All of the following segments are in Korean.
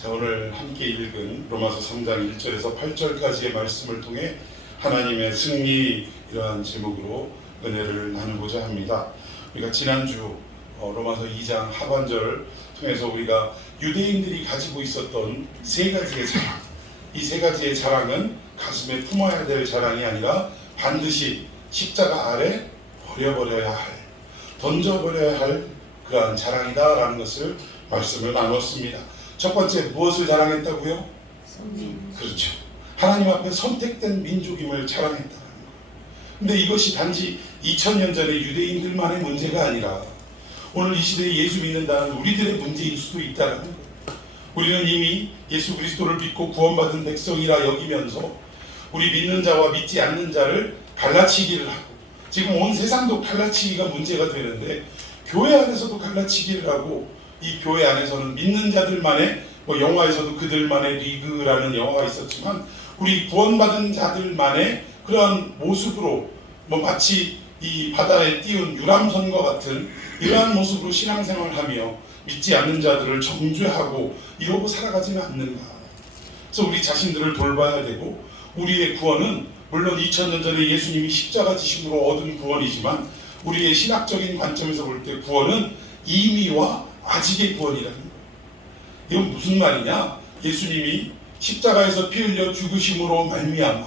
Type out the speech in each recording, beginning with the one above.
자, 오늘 함께 읽은 로마서 3장 1절에서 8절까지의 말씀을 통해 하나님의 승리, 이러한 제목으로 은혜를 나누고자 합니다. 우리가 지난주 로마서 2장 하반절 통해서 우리가 유대인들이 가지고 있었던 세 가지의 자랑, 이 세 가지의 자랑은 가슴에 품어야 될 자랑이 아니라 반드시 십자가 아래 버려버려야 할, 던져버려야 할 그러한 자랑이다라는 것을 말씀을 나눴습니다. 첫 번째, 무엇을 자랑했다고요? 그렇죠. 하나님 앞에 선택된 민족임을 자랑했다는 거예요. 근데 이것이 단지 2000년 전의 유대인들만의 문제가 아니라 오늘 이 시대에 예수 믿는다는 우리들의 문제일 수도 있다는 거예요. 우리는 이미 예수 그리스도를 믿고 구원받은 백성이라 여기면서 우리 믿는 자와 믿지 않는 자를 갈라치기를 하고, 지금 온 세상도 갈라치기가 문제가 되는데 교회 안에서도 갈라치기를 하고, 이 교회 안에서는 믿는 자들만의, 영화에서도 그들만의 리그라는 영화가 있었지만 우리 구원받은 자들만의 그러한 모습으로 마치 이 바다에 띄운 유람선과 같은 이러한 모습으로 신앙생활을 하며 믿지 않는 자들을 정죄하고 이러고 살아가지는 않는가. 그래서 우리 자신들을 돌봐야 되고, 우리의 구원은 물론 2000년 전에 예수님이 십자가 지심으로 얻은 구원이지만 우리의 신학적인 관점에서 볼 때 구원은 이미와 아직의 구원이라는 거예요. 이건 무슨 말이냐? 예수님이 십자가에서 피 흘려 죽으심으로 말미암아,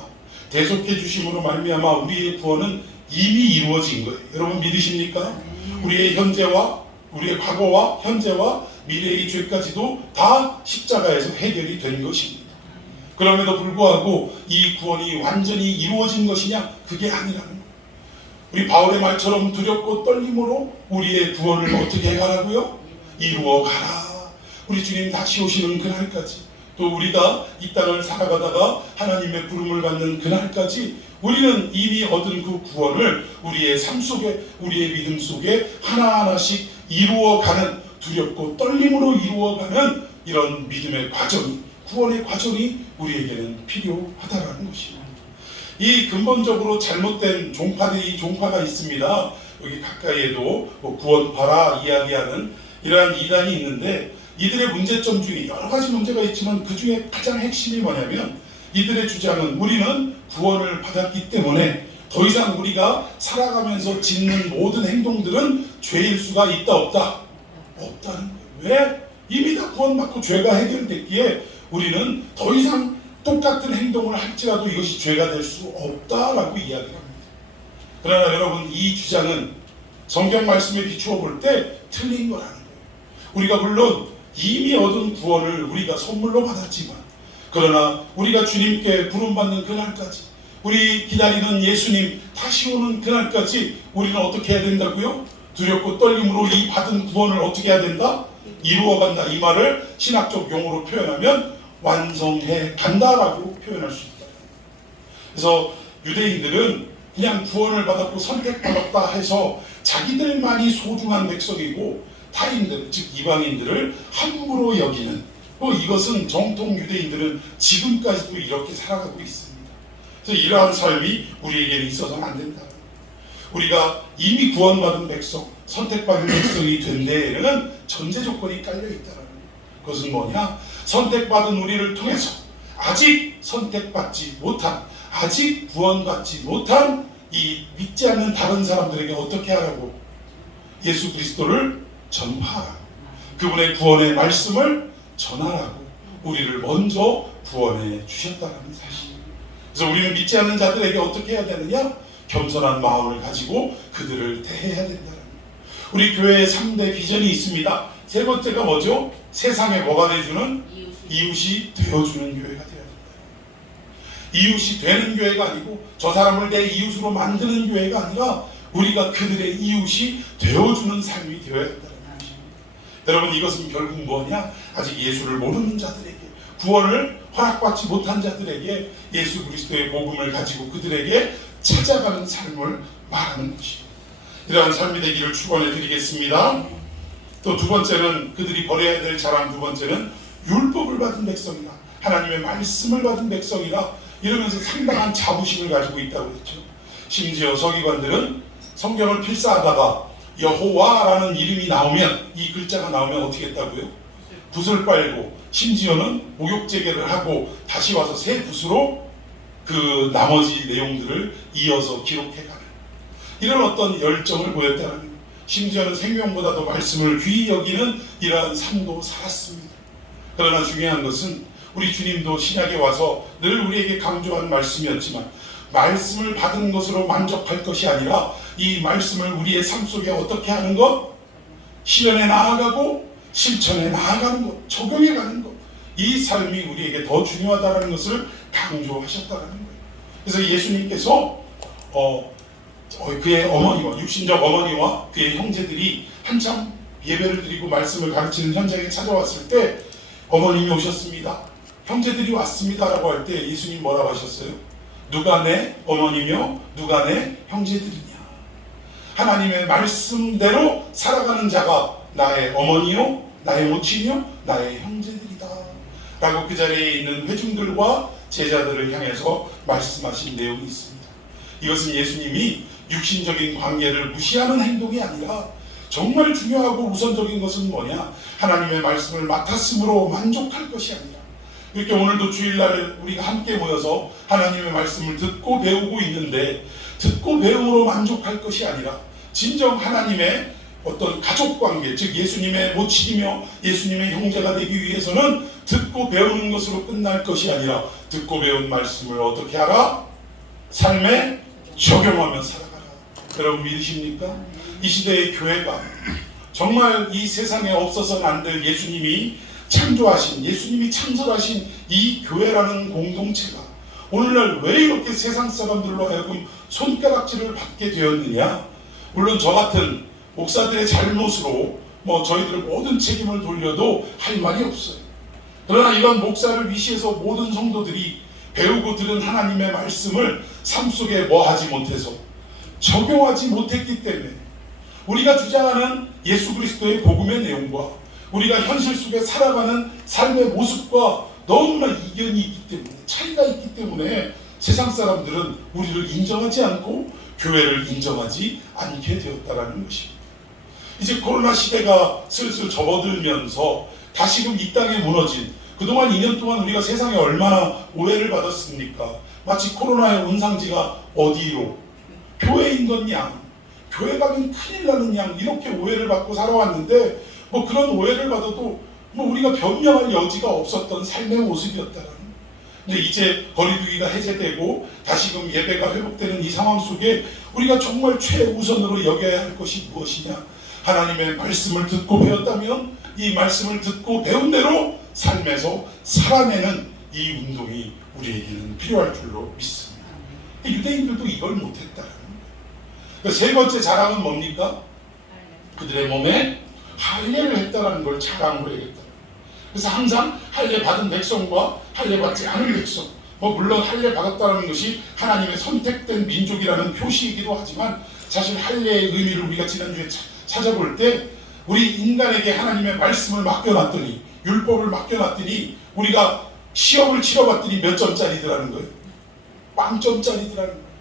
대속해 주심으로 말미암아 우리의 구원은 이미 이루어진 거예요. 여러분 믿으십니까? 우리의 현재와 우리의 과거와 현재와 미래의 죄까지도 다 십자가에서 해결이 된 것입니다. 그럼에도 불구하고 이 구원이 완전히 이루어진 것이냐? 그게 아니라는 거예요. 우리 바울의 말처럼 두렵고 떨림으로 우리의 구원을 어떻게 해가라고요? 이루어 가라. 우리 주님 다시 오시는 그날까지, 또 우리가 이 땅을 살아가다가 하나님의 부름을 받는 그날까지 우리는 이미 얻은 그 구원을 우리의 삶 속에, 우리의 믿음 속에 하나하나씩 이루어가는, 두렵고 떨림으로 이루어가는 이런 믿음의 과정이, 구원의 과정이 우리에게는 필요하다라는 것입니다. 이 근본적으로 잘못된 종파가 있습니다. 여기 가까이에도 구원파라 이야기하는 이러한 이단이 있는데, 이들의 문제점 중에 여러 가지 문제가 있지만 그 중에 가장 핵심이 뭐냐면, 이들의 주장은 우리는 구원을 받았기 때문에 더 이상 우리가 살아가면서 짓는 모든 행동들은 죄일 수가 있다 없다? 없다는 거예요. 왜? 이미 다 구원받고 죄가 해결됐기에 우리는 더 이상 똑같은 행동을 할지라도 이것이 죄가 될 수 없다라고 이야기합니다. 그러나 여러분, 이 주장은 성경 말씀에 비추어 볼 때 틀린 거라는 거예요. 우리가 물론 이미 얻은 구원을 우리가 선물로 받았지만, 그러나 우리가 주님께 부름받는 그날까지, 우리 기다리는 예수님 다시 오는 그날까지 우리는 어떻게 해야 된다고요? 두렵고 떨림으로 이 받은 구원을 어떻게 해야 된다? 이루어간다. 이 말을 신학적 용어로 표현하면 완성해 간다라고 표현할 수 있다. 그래서 유대인들은 그냥 구원을 받았고 선택받았다 해서 자기들만이 소중한 백성이고 타인들, 즉 이방인들을 함부로 여기는, 이것은 정통 유대인들은 지금까지도 이렇게 살아가고 있습니다. 그래서 이러한 삶이 우리에게는 있어서는 안 된다. 우리가 이미 구원받은 백성, 선택받은 백성이 된 데에는 전제 조건이 깔려 있다는 거예요. 그것은 뭐냐? 선택받은 우리를 통해서 아직 선택받지 못한, 아직 구원받지 못한 이 믿지 않는 다른 사람들에게 어떻게 하라고? 예수 그리스도를 전파하라고, 그분의 구원의 말씀을 전하라고 우리를 먼저 구원해 주셨다는 사실. 그래서 우리는 믿지 않는 자들에게 어떻게 해야 되느냐? 겸손한 마음을 가지고 그들을 대해야 된다는 거예요. 우리 교회에 3대 비전이 있습니다. 세 번째가 뭐죠? 세상에 뭐가 돼주는? 이웃이 되어주는 교회가 되어야 된다. 이웃이 되는 교회가 아니고 저 사람을 내 이웃으로 만드는 교회가 아니라 우리가 그들의 이웃이 되어주는 삶이 되어야 한다는 것입니다. 여러분, 이것은 결국 뭐냐? 아직 예수를 모르는 자들에게, 구원을 허락받지 못한 자들에게 예수 그리스도의 복음을 가지고 그들에게 찾아가는 삶을 말하는 것입니다. 이러한 삶이 되기를 축원해 드리겠습니다. 또 두 번째는 그들이 버려야 될 자랑, 두 번째는 율법을 받은 백성이라, 하나님의 말씀을 받은 백성이라 이러면서 상당한 자부심을 가지고 있다고 했죠. 심지어 서기관들은 성경을 필사하다가 여호와라는 이름이 나오면, 이 글자가 나오면 어떻게 했다고요? 붓을 빨고 심지어는 목욕 재개를 하고 다시 와서 새 붓으로 그 나머지 내용들을 이어서 기록해가는 이런 어떤 열정을 보였다는 거예요. 심지어는 생명보다도 말씀을 귀히 여기는 이러한 삶도 살았습니다. 그러나 중요한 것은 우리 주님도 신약에 와서 늘 우리에게 강조한 말씀이었지만 말씀을 받은 것으로 만족할 것이 아니라 이 말씀을 우리의 삶 속에 어떻게 하는 것? 실현해 나아가고 실천해 나아가는 것, 적용해 가는 것, 이 삶이 우리에게 더 중요하다는 것을 강조하셨다는 거예요. 그래서 예수님께서 그의 어머니와 육신적 어머니와 그의 형제들이 한참 예배를 드리고 말씀을 가르치는 현장에 찾아왔을 때 어머님이 오셨습니다, 형제들이 왔습니다 라고 할 때 예수님 뭐라고 하셨어요? 누가 내 어머니며 누가 내 형제들이냐. 하나님의 말씀대로 살아가는 자가 나의 어머니요 나의 모친이요 나의 형제들이다 라고 그 자리에 있는 회중들과 제자들을 향해서 말씀하신 내용이 있습니다. 이것은 예수님이 육신적인 관계를 무시하는 행동이 아니라 정말 중요하고 우선적인 것은 뭐냐? 하나님의 말씀을 맡았으므로 만족할 것이 아니라, 이렇게 오늘도 주일날 우리가 함께 모여서 하나님의 말씀을 듣고 배우고 있는데 듣고 배움으로 만족할 것이 아니라 진정 하나님의 어떤 가족관계, 즉 예수님의 모친이며 예수님의 형제가 되기 위해서는 듣고 배우는 것으로 끝날 것이 아니라 듣고 배운 말씀을 어떻게 하라? 삶에 적용하며 살아가라. 여러분 믿으십니까? 이 시대의 교회가 정말 이 세상에 없어서는 안 될 예수님이 창조하신, 예수님이 창설하신 이 교회라는 공동체가 오늘날 왜 이렇게 세상 사람들로 하여금 손가락질을 받게 되었느냐? 물론 저 같은 목사들의 잘못으로 저희들 모든 책임을 돌려도 할 말이 없어요. 그러나 이런 목사를 위시해서 모든 성도들이 배우고 들은 하나님의 말씀을 삶 속에 하지 못해서 적용하지 못했기 때문에 우리가 주장하는 예수 그리스도의 복음의 내용과 우리가 현실 속에 살아가는 삶의 모습과 너무나 이견이 있기 때문에, 차이가 있기 때문에 세상 사람들은 우리를 인정하지 않고 교회를 인정하지 않게 되었다는 것입니다. 이제 코로나 시대가 슬슬 접어들면서 다시금 이 땅에 무너진, 그동안 2년 동안 우리가 세상에 얼마나 오해를 받았습니까? 마치 코로나의 온상지가 어디로? 교회인 것 양, 교회 가면 큰일 나는 양, 이렇게 오해를 받고 살아왔는데 그런 오해를 받아도 우리가 변명할 여지가 없었던 삶의 모습이었다라는 거예요. 근데 이제 거리두기가 해제되고 다시금 예배가 회복되는 이 상황 속에 우리가 정말 최우선으로 여겨야 할 것이 무엇이냐? 하나님의 말씀을 듣고 배웠다면 이 말씀을 듣고 배운 대로 삶에서 살아내는 이 운동이 우리에게는 필요할 줄로 믿습니다. 유대인들도 이걸 못했다는 거예요. 세 번째 자랑은 뭡니까? 그들의 몸에 할례를 했다는 걸 자랑으로 해야겠다. 그래서 항상 할례 받은 백성과 할례 받지 않은 백성, 물론 할례 받았다는 것이 하나님의 선택된 민족이라는 표시이기도 하지만 사실 할례의 의미를 우리가 지난주에 찾아볼 때 우리 인간에게 하나님의 말씀을 맡겨놨더니, 율법을 맡겨놨더니 우리가 시험을 치러봤더니 몇 점짜리더라는 거예요? 빵점짜리더라는 거예요.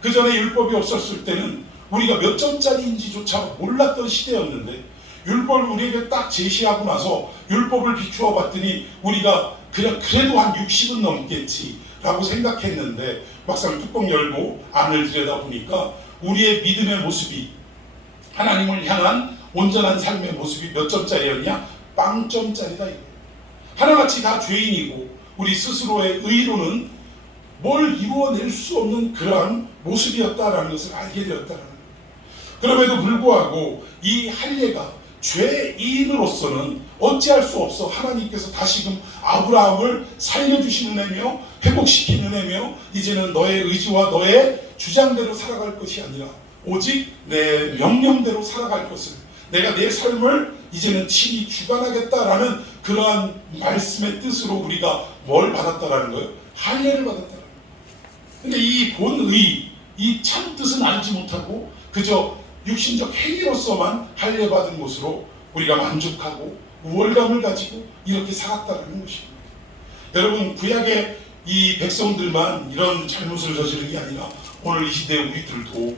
그 전에 율법이 없었을 때는 우리가 몇 점짜리인지조차 몰랐던 시대였는데 율법을 우리에게 딱 제시하고 나서 율법을 비추어 봤더니 우리가 그냥 그래도 한 60은 넘겠지라고 생각했는데 막상 뚜껑 열고 안을 들여다보니까 우리의 믿음의 모습이, 하나님을 향한 온전한 삶의 모습이 몇 점짜리였냐? 빵점짜리다 이거예요. 하나같이 다 죄인이고 우리 스스로의 의로는 뭘 이루어낼 수 없는 그러한 모습이었다라는 것을 알게 되었다는 거예요. 그럼에도 불구하고 이 할례가 죄인으로서는 어찌할 수 없어 하나님께서 다시금 아브라함을 살려주시는 애며 회복시키는 애며 이제는 너의 의지와 너의 주장대로 살아갈 것이 아니라 오직 내 명령대로 살아갈 것을, 내가 내 삶을 이제는 친히 주관하겠다라는 그러한 말씀의 뜻으로 우리가 뭘 받았다라는 거예요? 할례를 받았다라는 거예요. 근데 이 본의, 이 참 뜻은 알지 못하고 그저 육신적 행위로서만 할례 받은 것으로 우리가 만족하고 우월감을 가지고 이렇게 살았다는 것입니다. 여러분, 구약의 이 백성들만 이런 잘못을 저지른 게 아니라 오늘 이 시대에 우리들도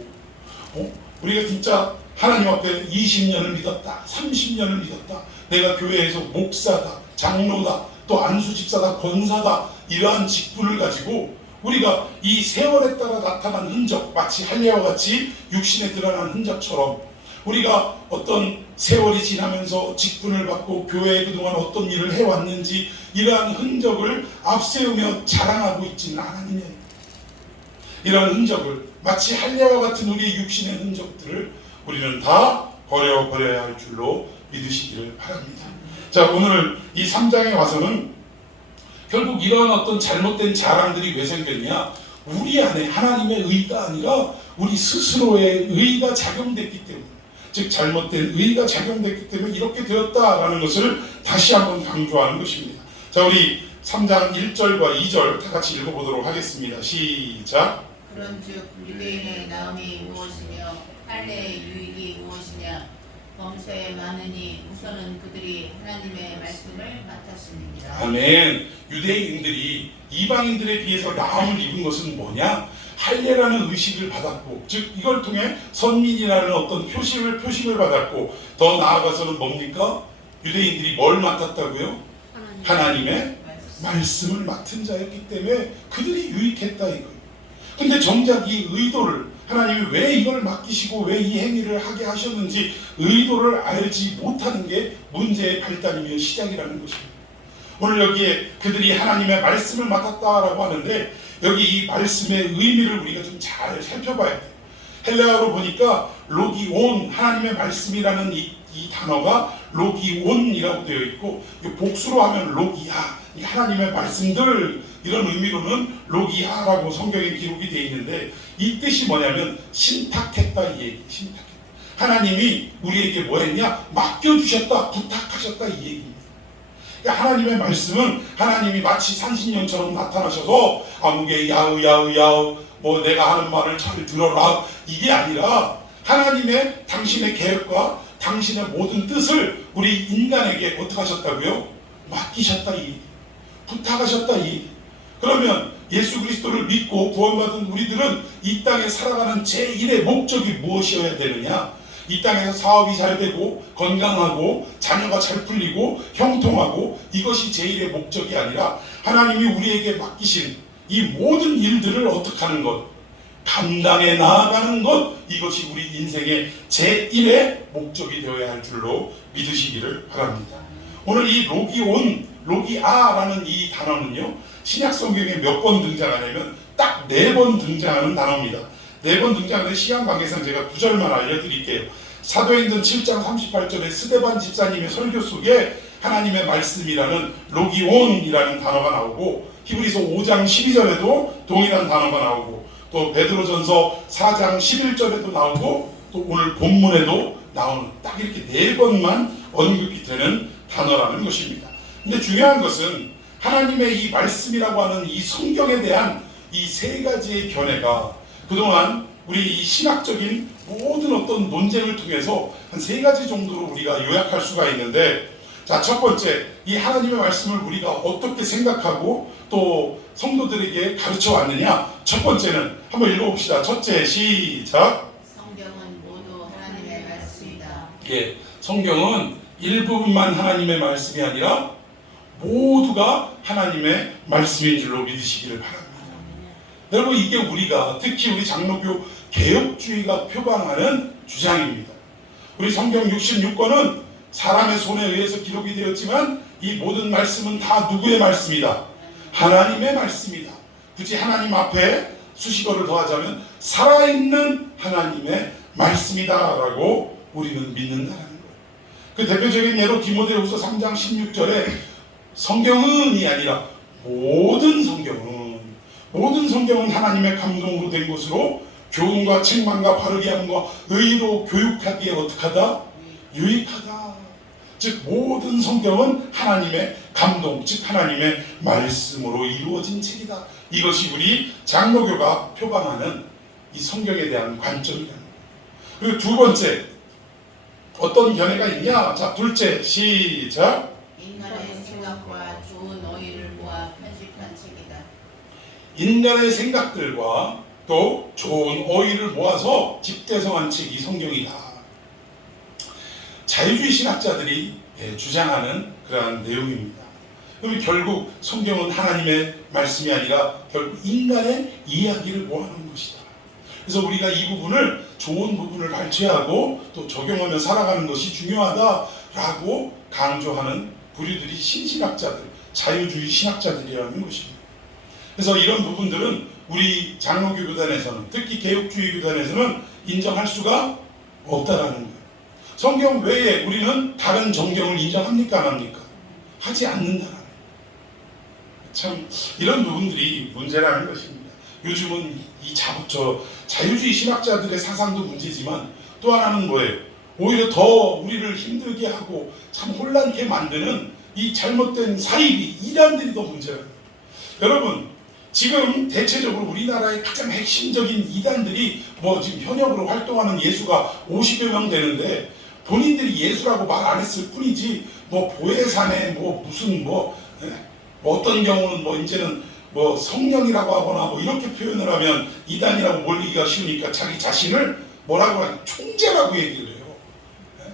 우리가 진짜 하나님 앞에 20년을 믿었다, 30년을 믿었다, 내가 교회에서 목사다, 장로다, 또 안수집사다, 권사다, 이러한 직분을 가지고 우리가 이 세월에 따라 나타난 흔적, 마치 할례와 같이 육신에 드러난 흔적처럼 우리가 어떤 세월이 지나면서 직분을 받고 교회에 그동안 어떤 일을 해왔는지 이러한 흔적을 앞세우며 자랑하고 있지는 않았느냐. 이러한 흔적을 마치 할례와 같은 우리의 육신의 흔적들을 우리는 다 버려야 할 줄로 믿으시기를 바랍니다. 자, 오늘 이 3장에 와서는 결국 이러한 어떤 잘못된 자랑들이 왜 생겼냐? 우리 안에 하나님의 의가 아니라 우리 스스로의 의가 작용됐기 때문에, 즉 잘못된 의가 작용됐기 때문에 이렇게 되었다라는 것을 다시 한번 강조하는 것입니다. 자, 우리 3장 1절과 2절 다 같이 읽어보도록 하겠습니다. 시작. 그런즉 유대인의 나음이 무엇이며 할례의 유익이 무엇이냐? 범죄에 많으니 우선은 그들이 하나님의 말씀을 맡았습니다. 아멘. 유대인들이 이방인들에 비해서 나음을 입은 것은 뭐냐? 할례라는 의식을 받았고, 즉 이걸 통해 선민이라는 어떤 표식을 받았고, 더 나아가서는 뭡니까? 유대인들이 뭘 맡았다고요? 하나님의 말씀을 맡은 자였기 때문에 그들이 유익했다 이거예요. 근데 정작 이 의도를 하나님이 왜 이걸 맡기시고 왜 이 행위를 하게 하셨는지 의도를 알지 못하는 게 문제의 발단이며 시작이라는 것입니다. 오늘 여기에 그들이 하나님의 말씀을 맡았다라고 하는데 여기 이 말씀의 의미를 우리가 좀 잘 살펴봐야 돼요. 헬라어로 보니까 로기온, 하나님의 말씀이라는 이 단어가 로기온이라고 되어 있고, 복수로 하면 로기야, 하나님의 말씀들, 이런 의미로는 로기야라고 성경에 기록이 되어 있는데, 이 뜻이 뭐냐면 신탁했다 이 얘기. 신탁했다. 하나님이 우리에게 뭐 했냐? 맡겨주셨다, 부탁하셨다 이 얘기입니다. 그러니까 하나님의 말씀은 하나님이 마치 산신령처럼 나타나셔서 아무개 야우 뭐 내가 하는 말을 잘 들어라 이게 아니라 하나님의 당신의 계획과 당신의 모든 뜻을 우리 인간에게 어떻게 하셨다고요? 맡기셨다 이 얘기. 부탁하셨다 이 얘기. 그러면 예수 그리스도를 믿고 구원받은 우리들은 이 땅에 살아가는 제1의 목적이 무엇이어야 되느냐? 이 땅에서 사업이 잘 되고 건강하고 자녀가 잘 풀리고 형통하고, 이것이 제1의 목적이 아니라 하나님이 우리에게 맡기신 이 모든 일들을 어떻게 하는 것, 감당해 나아가는 것, 이것이 우리 인생의 제1의 목적이 되어야 할 줄로 믿으시기를 바랍니다. 오늘 이 로기온, 로기아라는 이 단어는요, 신약 성경에 몇 번 등장하냐면 딱 4번 등장하는 단어입니다. 4번 등장하는데 시간 관계상 제가 9절만 알려드릴게요. 사도행전 7장 38절에 스데반 집사님의 설교 속에 하나님의 말씀이라는 로기온이라는 단어가 나오고, 히브리서 5장 12절에도 동일한 단어가 나오고, 또 베드로전서 4장 11절에도 나오고, 또 오늘 본문에도 나오는 딱 이렇게 4번만 언급이 되는 단어라는 것입니다. 근데 중요한 것은 하나님의 이 말씀이라고 하는 이 성경에 대한 이 3가지의 견해가 그동안 우리 이 신학적인 모든 어떤 논쟁을 통해서 한 3가지 정도로 우리가 요약할 수가 있는데, 자, 첫 번째, 이 하나님의 말씀을 우리가 어떻게 생각하고 또 성도들에게 가르쳐 왔느냐? 첫 번째는 한번 읽어봅시다. 첫째, 시작. 성경은 모두 하나님의 말씀이다. 예, 성경은 일부분만 하나님의 말씀이 아니라 모두가 하나님의 말씀인 줄로 믿으시기를 바랍니다. 여러분, 이게 우리가 특히 우리 장로교 개혁주의가 표방하는 주장입니다. 우리 성경 66권은 사람의 손에 의해서 기록이 되었지만 이 모든 말씀은 다 누구의 말씀이다? 하나님의 말씀이다. 굳이 하나님 앞에 수식어를 더하자면 살아있는 하나님의 말씀이다라고 우리는 믿는다는 거예요. 그 대표적인 예로 디모데후서 3장 16절에 성경은이 아니라 모든 성경은 하나님의 감동으로 된 것으로 교훈과 책망과 바르게 함과 의로 교육하기에 어떻게 하다? 유익하다. 즉 모든 성경은 하나님의 감동, 즉 하나님의 말씀으로 이루어진 책이다. 이것이 우리 장로교가 표방하는 이 성경에 대한 관점이라는 거예요. 그리고 두 번째, 어떤 견해가 있냐? 자, 둘째, 시작. 인간의 생각과 좋은 어휘를 모아 편집한 책이다. 인간의 생각들과 또 좋은 어휘를 모아서 집대성한 책이 성경이다. 자유주의 신학자들이 주장하는 그러한 내용입니다. 그러면 결국 성경은 하나님의 말씀이 아니라 결국 인간의 이야기를 모아놓은 것이다. 그래서 우리가 이 부분을 좋은 부분을 발췌하고 또 적용하며 살아가는 것이 중요하다라고 강조하는 부류들이 신신학자들, 자유주의 신학자들이라는 것입니다. 그래서 이런 부분들은 우리 장로교교단에서는, 특히 개혁주의 교단에서는 인정할 수가 없다라는 거예요. 성경 외에 우리는 다른 정경을 인정합니까, 안 합니까? 하지 않는다라는 거예요. 참 이런 부분들이 문제라는 것입니다. 요즘은 이 자유주의 신학자들의 사상도 문제지만 또 하나는 뭐예요? 오히려 더 우리를 힘들게 하고 참 혼란케 만드는 이 잘못된 사이비, 이단들이 더 문제라는 거예요. 여러분, 지금 대체적으로 우리나라의 가장 핵심적인 이단들이 지금 현역으로 활동하는 예수가 50여 명 되는데 본인들이 예수라고 말 안 했을 뿐이지 보혜사네 무슨 어떤 경우는 이제는 성령이라고 하거나 이렇게 표현을 하면 이단이라고 몰리기가 쉬우니까 자기 자신을 뭐라고 하냐, 총재라고 얘기를 해요.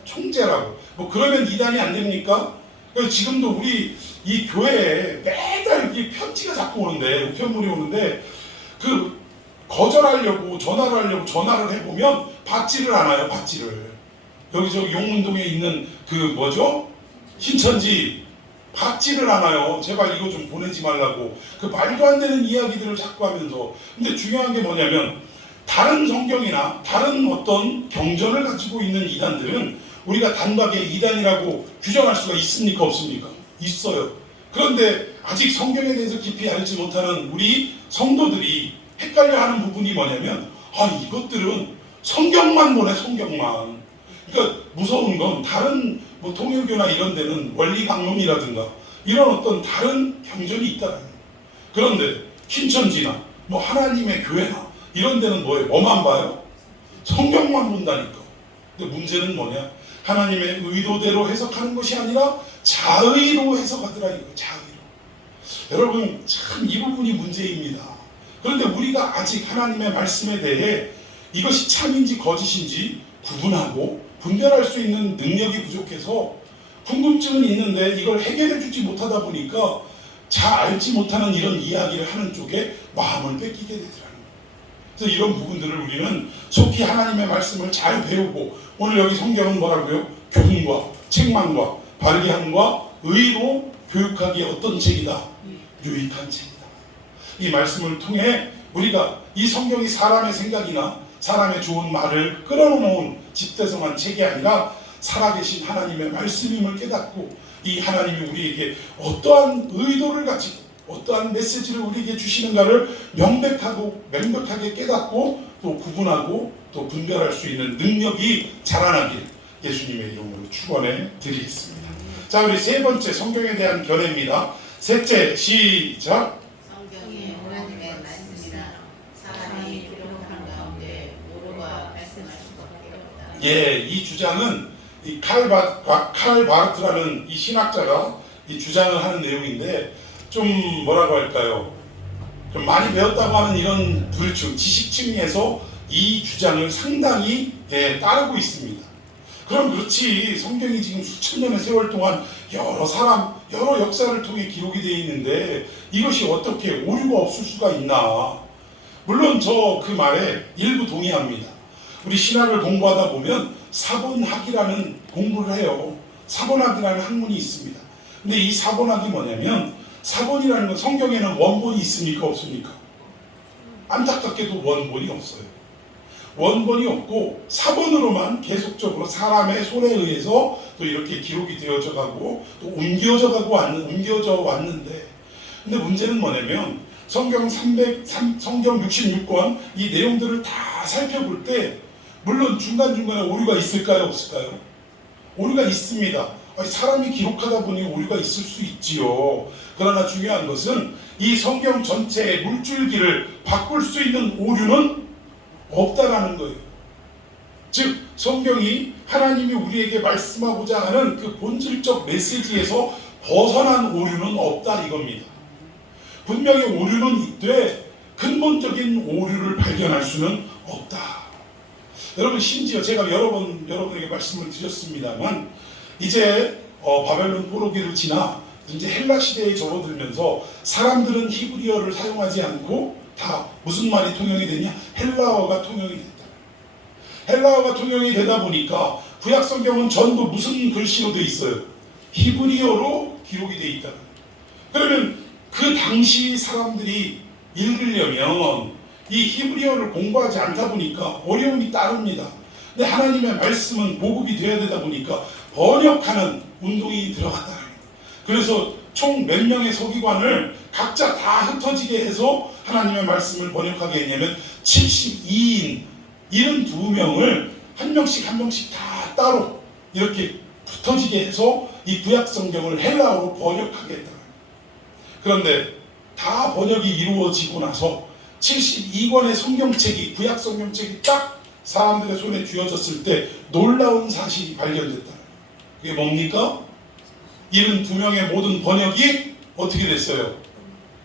총재라고. 그러면 이단이 안 됩니까? 그래서 지금도 우리 이 교회에 매달 이 편지가 자꾸 오는데, 우편물이 오는데, 거절하려고 전화를 해보면 받지를 않아요, 받지를. 여기 용문동에 있는 신천지 받지를 않아요. 제발 이거 좀 보내지 말라고. 말도 안 되는 이야기들을 자꾸 하면서. 근데 중요한 게 뭐냐면, 다른 성경이나 다른 어떤 경전을 가지고 있는 이단들은 우리가 단박에 이단이라고 규정할 수가 있습니까, 없습니까? 있어요. 그런데 아직 성경에 대해서 깊이 알지 못하는 우리 성도들이 헷갈려하는 부분이 뭐냐면, 이것들은 성경만 보네, 성경만. 그러니까 무서운 건 다른 통일교나 이런 데는 원리강론이라든가 이런 어떤 다른 경전이 있다는 거예요. 그런데 신천지나 하나님의 교회나 이런 데는 뭐만 봐요? 성경만 본다니까. 근데 문제는 뭐냐? 하나님의 의도대로 해석하는 것이 아니라 자의로 해석하더라 이거예요. 자의로. 여러분, 참 이 부분이 문제입니다. 그런데 우리가 아직 하나님의 말씀에 대해 이것이 참인지 거짓인지 구분하고 분별할 수 있는 능력이 부족해서 궁금증은 있는데 이걸 해결해 주지 못하다 보니까 잘 알지 못하는 이런 이야기를 하는 쪽에 마음을 뺏기게 되더라는 거예요. 그래서 이런 부분들을 우리는 속히 하나님의 말씀을 잘 배우고, 오늘 여기 성경은 뭐라고요? 교훈과 책망과 바르게 함과 의로 교육하기에 어떤 책이다? 유익한 책이다. 이 말씀을 통해 우리가 이 성경이 사람의 생각이나 사람의 좋은 말을 끌어놓은 집대성한 책이 아니라 살아계신 하나님의 말씀임을 깨닫고, 이 하나님이 우리에게 어떠한 의도를 가지고 어떠한 메시지를 우리에게 주시는가를 명백하게 깨닫고 또 구분하고 또 분별할 수 있는 능력이 자라나길 예수님의 이름으로 축원해 드리겠습니다. 자, 우리 세 번째 성경에 대한 견해입니다. 셋째, 시작. 성경이 하나님의 말씀이나 사람이 기록한 가운데 모르와 말씀할 수밖에 없다. 예, 이 주장은 이 칼 바르트라는 이 신학자가 이 주장을 하는 내용인데, 좀 뭐라고 할까요? 좀 많이 배웠다고 하는 이런 부류층, 지식층에서 이 주장을 상당히 따르고 있습니다. 그럼 그렇지, 성경이 지금 수천 년의 세월 동안 여러 사람, 여러 역사를 통해 기록이 되어 있는데 이것이 어떻게 오류가 없을 수가 있나? 물론 그 말에 일부 동의합니다. 우리 신학을 공부하다 보면 사본학이라는 공부를 해요. 사본학이라는 학문이 있습니다. 근데 이 사본학이 뭐냐면, 사본이라는 건 성경에는 원본이 있습니까, 없습니까? 안타깝게도 원본이 없어요. 원본이 없고 사본으로만 계속적으로 사람의 손에 의해서 또 이렇게 기록이 되어져 가고 또 옮겨져 왔는데, 근데 문제는 뭐냐면 성경 66권 이 내용들을 다 살펴볼 때 물론 중간중간에 오류가 있을까요, 없을까요? 오류가 있습니다. 사람이 기록하다 보니 오류가 있을 수 있지요. 그러나 중요한 것은 이 성경 전체의 물줄기를 바꿀 수 있는 오류는 없다라는 거예요. 즉 성경이 하나님이 우리에게 말씀하고자 하는 그 본질적 메시지에서 벗어난 오류는 없다 이겁니다. 분명히 오류는 있되 근본적인 오류를 발견할 수는 없다. 여러분, 심지어 제가 여러 번 여러분에게 말씀을 드렸습니다만 이제 바벨론 포로기를 지나 이제 헬라 시대에 접어들면서 사람들은 히브리어를 사용하지 않고 다 무슨 말이 통용이 되냐? 헬라어가 통용이 됐다. 헬라어가 통용이 되다 보니까 구약 성경은 전부 무슨 글씨로 돼 있어요? 히브리어로 기록이 돼 있다. 그러면 그 당시 사람들이 읽으려면 이 히브리어를 공부하지 않다 보니까 어려움이 따릅니다. 근데 하나님의 말씀은 보급이 돼야 되다 보니까 번역하는 운동이 들어갔다. 그래서 총 몇 명의 서기관을 각자 다 흩어지게 해서 하나님의 말씀을 번역하게 했냐면 72인 72명을 한 명씩 한 명씩 다 따로 이렇게 흩어지게 해서 이 구약 성경을 헬라어로 번역하게 했다. 그런데 다 번역이 이루어지고 나서 72권의 성경책이 구약 성경책이 딱 사람들의 손에 쥐어졌을 때 놀라운 사실이 발견됐다. 그게 뭡니까? 72명의 모든 번역이 어떻게 됐어요?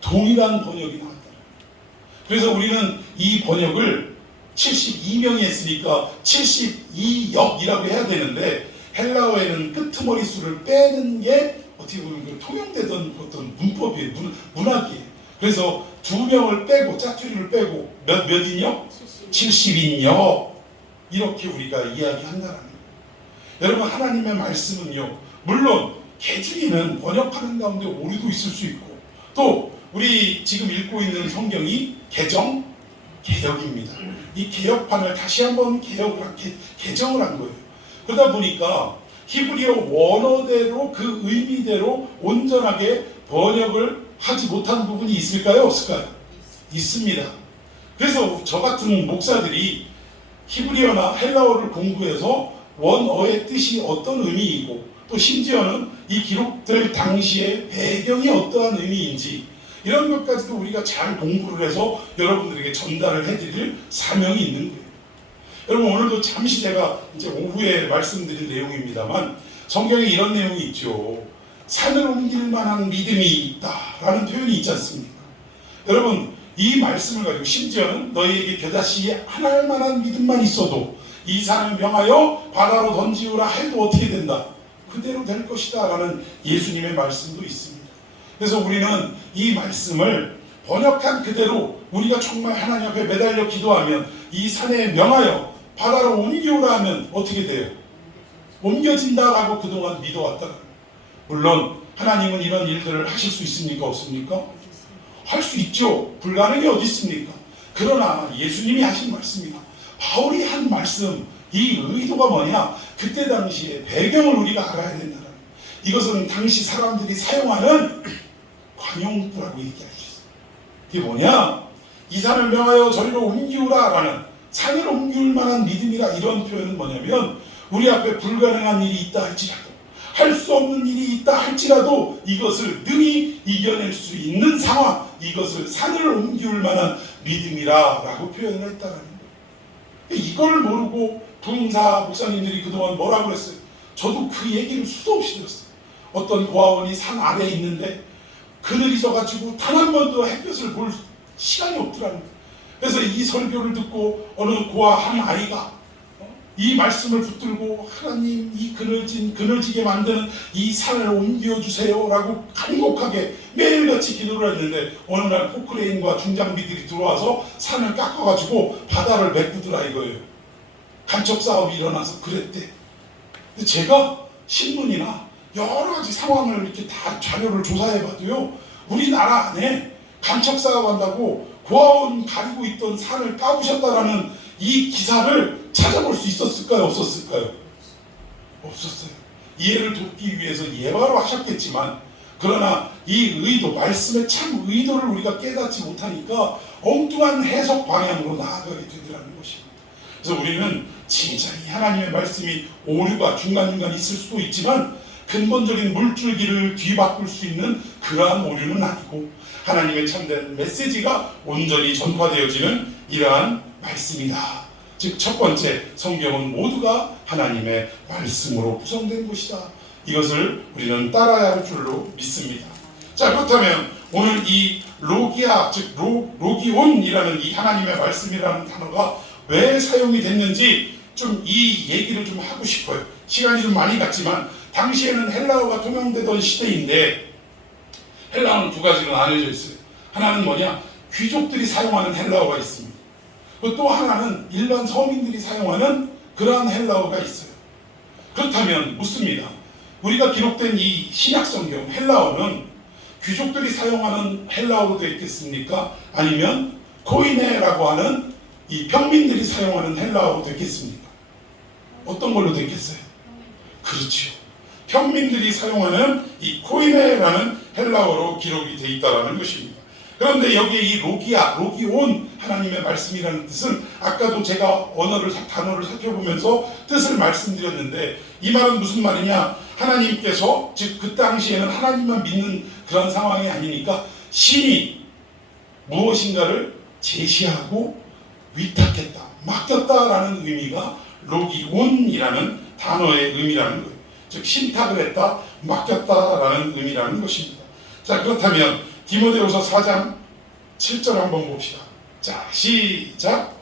동일한 번역이 나왔다. 그래서 우리는 이 번역을 72명이 했으니까 72역이라고 해야 되는데 헬라어에는 끄트머리 수를 빼는 게 어떻게 보면 통용되던 어떤 문법이에요. 문학이에요. 그래서 2명을 빼고 짜투리를 빼고 몇인요? 70인요. 이렇게 우리가 이야기한다는 거예요. 여러분 하나님의 말씀은요. 물론 개중에는 번역하는 가운데 오류도 있을 수 있고 또 우리 지금 읽고 있는 성경이 개역입니다. 이 개역판을 다시 한번 개정을 한 거예요. 그러다 보니까 히브리어 원어대로 그 의미대로 온전하게 번역을 하지 못한 부분이 있을까요? 없을까요? 있습니다. 그래서 저 같은 목사들이 히브리어나 헬라어를 공부해서 원어의 뜻이 어떤 의미이고 또 심지어는 이 기록될 당시의 배경이 어떠한 의미인지 이런 것까지도 우리가 잘 공부를 해서 여러분들에게 전달을 해드릴 사명이 있는 거예요. 여러분 오늘도 잠시 제가 이제 오후에 말씀드릴 내용입니다만 성경에 이런 내용이 있죠. 산을 옮길 만한 믿음이 있다라는 표현이 있지 않습니까? 여러분 이 말씀을 가지고 심지어는 너희에게 겨자씨 하나할 만한 믿음만 있어도 이 산을 명하여 바다로 던지우라 해도 어떻게 된다? 그대로 될 것이다 라는 예수님의 말씀도 있습니다. 그래서 우리는 이 말씀을 번역한 그대로 우리가 정말 하나님 앞에 매달려 기도하면 이 산에 명하여 바다로 옮기우라 하면 어떻게 돼요? 옮겨진다라고 그동안 믿어왔다. 물론 하나님은 이런 일들을 하실 수 있습니까? 없습니까? 할 수 있죠. 불가능이 어디 있습니까? 그러나 예수님이 하신 말씀이나 바울이 한 말씀 이 의도가 뭐냐? 그때 당시에 배경을 우리가 알아야 된다는 이것은 당시 사람들이 사용하는 관용구라고 얘기할 수 있어요. 이게 뭐냐? 이 산을 명하여 저리로 옮기우라 라는 산을 옮길 만한 믿음이라 이런 표현은 뭐냐면 우리 앞에 불가능한 일이 있다 할지라도 할 수 없는 일이 있다 할지라도 이것을 능히 이겨낼 수 있는 상황 이것을 산을 옮기울 만한 믿음이라 라고 표현을 했다는 거예요. 이걸 모르고 부흥사 목사님들이 그동안 뭐라고 그랬어요? 저도 그 얘기를 수도 없이 들었어요. 어떤 고아원이 산 아래에 있는데 그늘이 져가지고 단 한 번도 햇볕을 볼 시간이 없더라는 거예요. 그래서 이 설교를 듣고 어느 고아 한 아이가 이 말씀을 붙들고 하나님 이 그늘지게 만드는 이 산을 옮겨주세요 라고 간곡하게 매일같이 기도를 했는데 어느 날 포크레인과 중장비들이 들어와서 산을 깎아가지고 바다를 메꾸더라 이거예요. 간첩 싸움이 일어나서 그랬대. 근데 제가 신문이나 여러 가지 상황을 이렇게 다 자료를 조사해봐도요 우리나라 안에 간첩 싸움한다고 고아원 가리고 있던 산을 까부셨다라는 이 기사를 찾아볼 수 있었을까요? 없었을까요? 없었어요. 이해를 돕기 위해서 예화로 하셨겠지만 그러나 이 의도, 말씀의 참 의도를 우리가 깨닫지 못하니까 엉뚱한 해석 방향으로 나아가게 되더라는 것입니다. 그래서 우리는 진짜 이 하나님의 말씀이 오류가 중간중간 있을 수도 있지만 근본적인 물줄기를 뒤바꿀 수 있는 그러한 오류는 아니고 하나님의 참된 메시지가 온전히 전파되어지는 이러한 말씀이다. 즉 첫 번째 성경은 모두가 하나님의 말씀으로 구성된 것이다. 이것을 우리는 따라야 할 줄로 믿습니다. 자 그렇다면 오늘 이 로기아 즉 로기온이라는 이 하나님의 말씀이라는 단어가 왜 사용이 됐는지 좀 이 얘기를 좀 하고 싶어요. 시간이 좀 많이 갔지만 당시에는 헬라어가 통용되던 시대인데 헬라어는 두 가지로 나뉘어져 있어요. 하나는 뭐냐? 귀족들이 사용하는 헬라어가 있습니다. 또 하나는 일반 서민들이 사용하는 그러한 헬라어가 있어요. 그렇다면 묻습니다. 우리가 기록된 이 신약성경 헬라어는 귀족들이 사용하는 헬라어로 되어 있겠습니까? 아니면 코이네라고 하는 이 평민들이 사용하는 헬라어로 되겠습니까? 어떤 걸로 되겠어요? 그렇죠. 평민들이 사용하는 이 코이네라는 헬라어로 기록이 되어 있다는 것입니다. 그런데 여기에 이 로기아, 로기온 하나님의 말씀이라는 뜻은 아까도 제가 단어를 살펴보면서 뜻을 말씀드렸는데 이 말은 무슨 말이냐? 하나님께서 즉 그 당시에는 하나님만 믿는 그런 상황이 아니니까 신이 무엇인가를 제시하고 위탁했다, 맡겼다라는 의미가 로기온이라는 단어의 의미라는 거예요. 즉 신탁을 했다, 맡겼다라는 의미라는 것입니다. 자, 그렇다면 디모데후서 4장 7절 한번 봅시다. 자, 시작.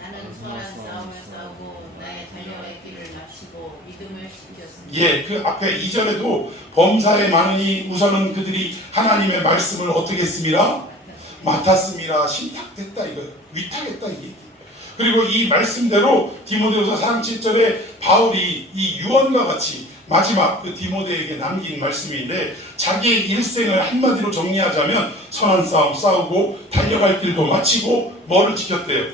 나는 선한 싸움을 싸우고 나의 달려갈 길을 마치고 믿음을 지켰습니다. 예, 그 앞에 2절에도 범사에 많으니 우선은 그들이 하나님의 말씀을 어떻게 했습니다? 맡았습니다. 신탁됐다 이거예요. 위탁했다 이게. 그리고 이 말씀대로 디모데후서 4장 7절에 바울이 이 유언과 같이 마지막 그 디모데에게 남긴 말씀인데 자기의 일생을 한마디로 정리하자면 선한 싸움 싸우고 달려갈 길도 마치고 뭐를 지켰대요?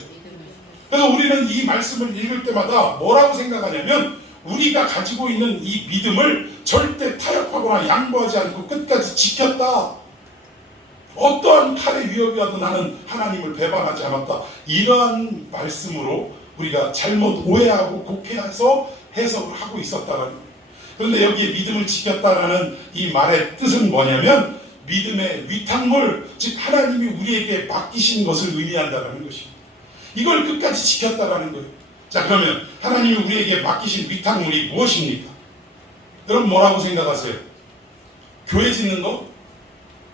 그래서 우리는 이 말씀을 읽을 때마다 뭐라고 생각하냐면 우리가 가지고 있는 이 믿음을 절대 타협하거나 양보하지 않고 끝까지 지켰다. 어떠한 칼의 위협이 와도 나는 하나님을 배반하지 않았다. 이러한 말씀으로 우리가 잘못 오해하고 곡해해서 해석을 하고 있었다는 거예요. 그런데 여기에 믿음을 지켰다라는 이 말의 뜻은 뭐냐면 믿음의 위탁물, 즉 하나님이 우리에게 맡기신 것을 의미한다는 것입니다. 이걸 끝까지 지켰다라는 거예요. 자, 그러면 하나님이 우리에게 맡기신 위탁물이 무엇입니까? 여러분 뭐라고 생각하세요? 교회 짓는 거?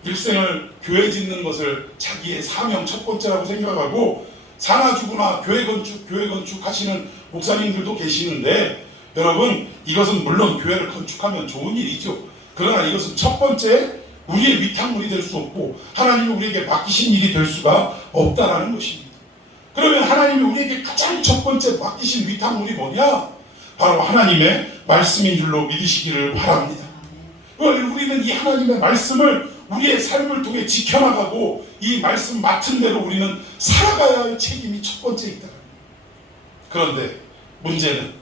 일생을 교회 짓는 것을 자기의 사명 첫 번째라고 생각하고 사나주구나 교회 건축 하시는 목사님들도 계시는데 여러분 이것은 물론 교회를 건축하면 좋은 일이죠. 그러나 이것은 첫 번째 우리의 위탁물이 될 수 없고 하나님이 우리에게 맡기신 일이 될 수가 없다라는 것입니다. 그러면 하나님이 우리에게 가장 첫 번째 맡기신 위탁물이 뭐냐? 바로 하나님의 말씀인 줄로 믿으시기를 바랍니다. 우리는 이 하나님의 말씀을 우리의 삶을 통해 지켜나가고 이 말씀 맡은 대로 우리는 살아가야 할 책임이 첫 번째 있다. 그런데 문제는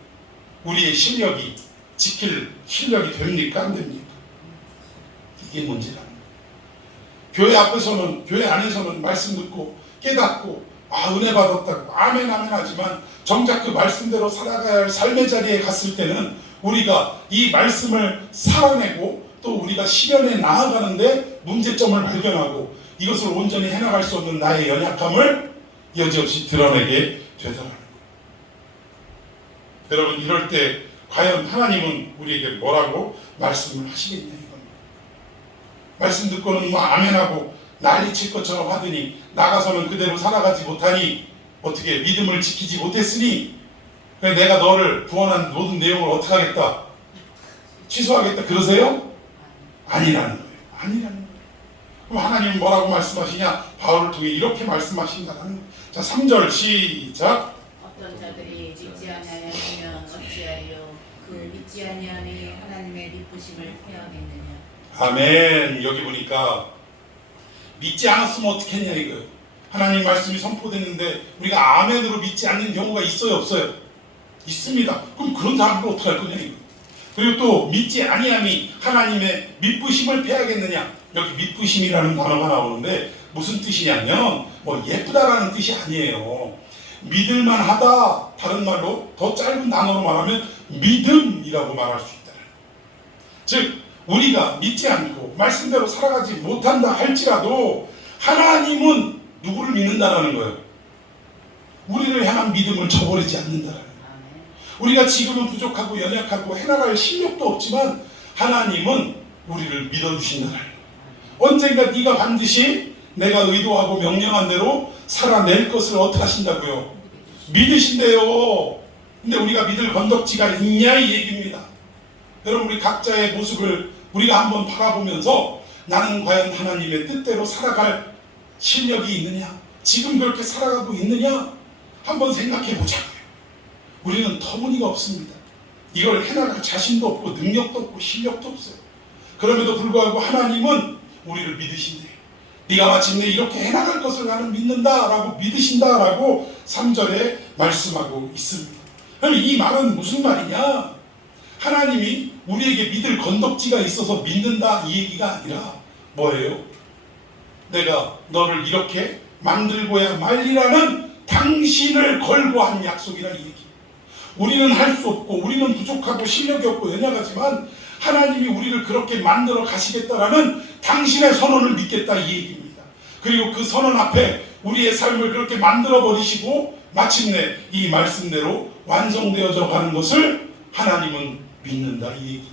우리의 실력이 지킬 실력이 됩니까? 안 됩니까? 이게 문제라는 거예요. 교회 앞에서는 교회 안에서는 말씀 듣고 깨닫고 은혜 받았다고 아멘 하지만 정작 그 말씀대로 살아가야 할 삶의 자리에 갔을 때는 우리가 이 말씀을 살아내고 또 우리가 실현해 나아가는데 문제점을 발견하고 이것을 온전히 해나갈 수 없는 나의 연약함을 여지없이 드러내게 되더라는 거예요. 여러분 이럴 때 과연 하나님은 우리에게 뭐라고 말씀을 하시겠냐 이겁니다. 말씀 듣고는 아멘하고 난리칠 것처럼 하더니 나가서는 그대로 살아가지 못하니 어떻게 믿음을 지키지 못했으니 내가 너를 구원한 모든 내용을 어떻게 하겠다? 취소하겠다 그러세요? 아니라는 거예요. 아니라는 거예요. 그럼 하나님은 뭐라고 말씀하시냐? 바울을 통해 이렇게 말씀하신다는 거예요. 자, 3절 시작. 어떤 자들이 믿지 아니하면 어찌하여 그 믿지 아니하니 하나님의 미쁘심을 패하겠느냐. 아멘. 여기 보니까 믿지 않았으면 어떻게 했냐 이거예요. 하나님 말씀이 선포됐는데 우리가 아멘으로 믿지 않는 경우가 있어요 없어요? 있습니다. 그럼 그런 사람들 어떻게 할 거냐 이거예요. 그리고 또 믿지 아니함이 하나님의 미쁘심을 패하겠느냐. 여기 미쁘심이라는 단어가 나오는데 무슨 뜻이냐면 뭐 예쁘다라는 뜻이 아니에요. 믿을만하다. 다른 말로 더 짧은 단어로 말하면 믿음이라고 말할 수 있다. 즉 우리가 믿지 않고 말씀대로 살아가지 못한다 할지라도 하나님은 누구를 믿는다라는 거예요? 우리를 향한 믿음을 저버리지 않는다라는 거예요. 우리가 지금은 부족하고 연약하고 해나갈 실력도 없지만 하나님은 우리를 믿어주신다라는 거예요. 언젠가 네가 반드시 내가 의도하고 명령한 대로 살아낼 것을 어떻게 하신다고요? 믿으신대요. 근데 우리가 믿을 건덕지가 있냐 이 얘기입니다. 여러분 우리 각자의 모습을 우리가 한번 바라보면서 나는 과연 하나님의 뜻대로 살아갈 실력이 있느냐? 지금 그렇게 살아가고 있느냐? 한번 생각해 보자고요. 우리는 터무니가 없습니다. 이걸 해나갈 자신도 없고 능력도 없고 실력도 없어요. 그럼에도 불구하고 하나님은 우리를 믿으신대요. 네가 마침내 이렇게 해나갈 것을 나는 믿는다라고 믿으신다라고 3절에 말씀하고 있습니다. 그럼 이 말은 무슨 말이냐? 하나님이 우리에게 믿을 건덕지가 있어서 믿는다 이 얘기가 아니라 뭐예요? 내가 너를 이렇게 만들고야 말리라는 당신을 걸고 한 약속이라 이 얘기. 우리는 할 수 없고 우리는 부족하고 실력이 없고 연약하지만 하나님이 우리를 그렇게 만들어 가시겠다라는 당신의 선언을 믿겠다 이 얘기입니다. 그리고 그 선언 앞에 우리의 삶을 그렇게 만들어 버리시고 마침내 이 말씀대로 완성되어져 가는 것을 하나님은 믿는다 이 얘기.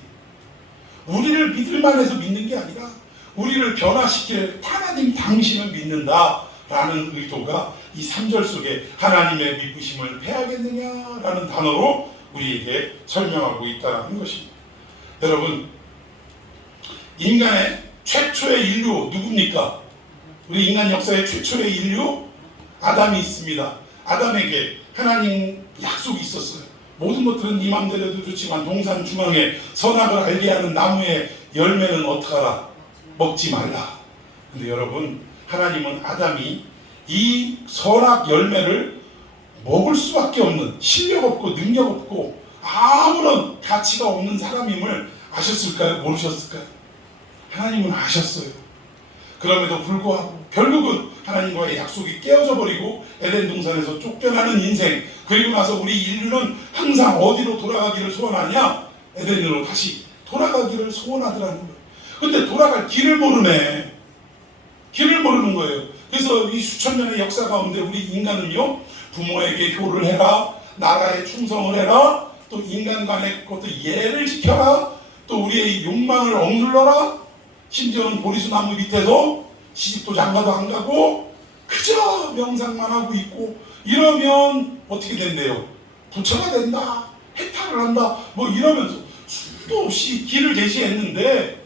우리를 믿을 만해서 믿는 게 아니라 우리를 변화시킬 하나님 당신을 믿는다라는 의도가 이 3절 속에 하나님의 믿으심을 패하겠느냐라는 단어로 우리에게 설명하고 있다는 것입니다. 여러분, 인간의 최초의 인류 누굽니까? 우리 인간 역사의 최초의 인류 아담이 있습니다. 아담에게 하나님 약속이 있었어요. 모든 것들은 네 맘대로 해도 좋지만 동산 중앙에 선악을 알게 하는 나무의 열매는 어떡하라? 먹지 말라. 근데 여러분, 하나님은 아담이 이 선악 열매를 먹을 수밖에 없는 실력 없고 능력 없고 아무런 가치가 없는 사람임을 아셨을까요? 모르셨을까요? 하나님은 아셨어요. 그럼에도 불구하고 결국은 하나님과의 약속이 깨어져 버리고 에덴 동산에서 쫓겨나는 인생, 그리고 나서 우리 인류는 항상 어디로 돌아가기를 소원하냐? 에덴으로 다시 돌아가기를 소원하더라는 거예요. 근데 돌아갈 길을 모르네. 길을 모르는 거예요. 그래서 이 수천 년의 역사 가운데 우리 인간은요, 부모에게 효를 해라, 나라에 충성을 해라, 또 인간 간의 것도 예를 지켜라, 또 우리의 욕망을 억눌러라, 심지어는 보리수나무 밑에서 시집도 장가도 안 가고 그저 명상만 하고 있고 이러면 어떻게 된대요? 부처가 된다, 해탈을 한다, 뭐 이러면서 수도 없이 길을 제시했는데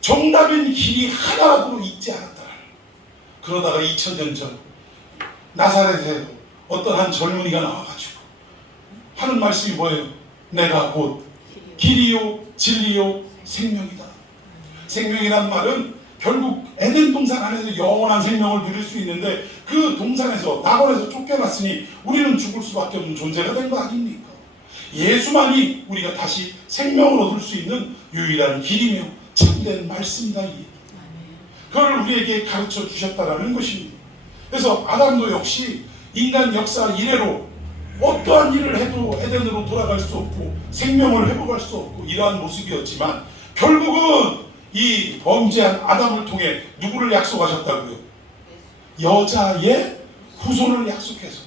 정답인 길이 하나라도 있지 않았다. 그러다가 2000년 전 나사렛에 어떤 한 젊은이가 나와가지고 하는 말씀이 뭐예요? 내가 곧 길이요 진리요 생명이다. 생명이란 말은 결국 에덴 동산 안에서 영원한 생명을 누릴 수 있는데 그 동산에서 낙원에서 쫓겨났으니 우리는 죽을 수밖에 없는 존재가 된 거 아닙니까? 예수만이 우리가 다시 생명을 얻을 수 있는 유일한 길이며 참된 말씀이다. 그걸 우리에게 가르쳐 주셨다라는 것입니다. 그래서 아담도 역시 인간 역사 이래로 어떠한 일을 해도 에덴으로 돌아갈 수 없고 생명을 회복할 수 없고 이러한 모습이었지만 결국은 이 범죄한 아담을 통해 누구를 약속하셨다고요? 여자의 후손을 약속해서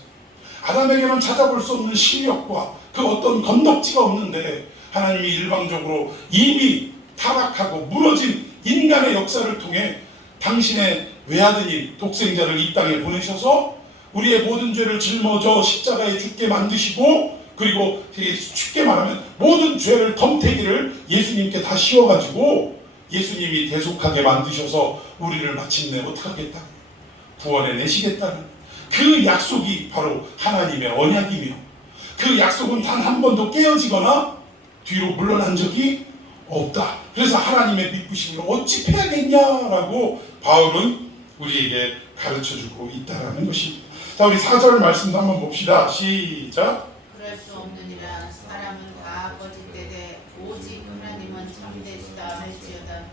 아담에게는 찾아볼 수 없는 실력과 그 어떤 건덕지가 없는데 하나님이 일방적으로 이미 타락하고 무너진 인간의 역사를 통해 당신의 외아드님 독생자를 이 땅에 보내셔서 우리의 모든 죄를 짊어져 십자가에 죽게 만드시고, 그리고 쉽게 말하면 모든 죄를 덤태기를 예수님께 다 씌워가지고 예수님이 대속하게 만드셔서 우리를 마침내 어떻게 하겠다? 구원해 내시겠다는 그 약속이 바로 하나님의 언약이며 그 약속은 단 한 번도 깨어지거나 뒤로 물러난 적이 없다. 그래서 하나님의 믿으심을 어찌 패하겠냐라고 바울은 우리에게 가르쳐주고 있다는 것입니다. 자, 우리 4절 말씀도 한번 봅시다. 시작. 그럴 수 없느니라. 사람은 다 거짓되되 오직 하나님은 참되시다 할지어다.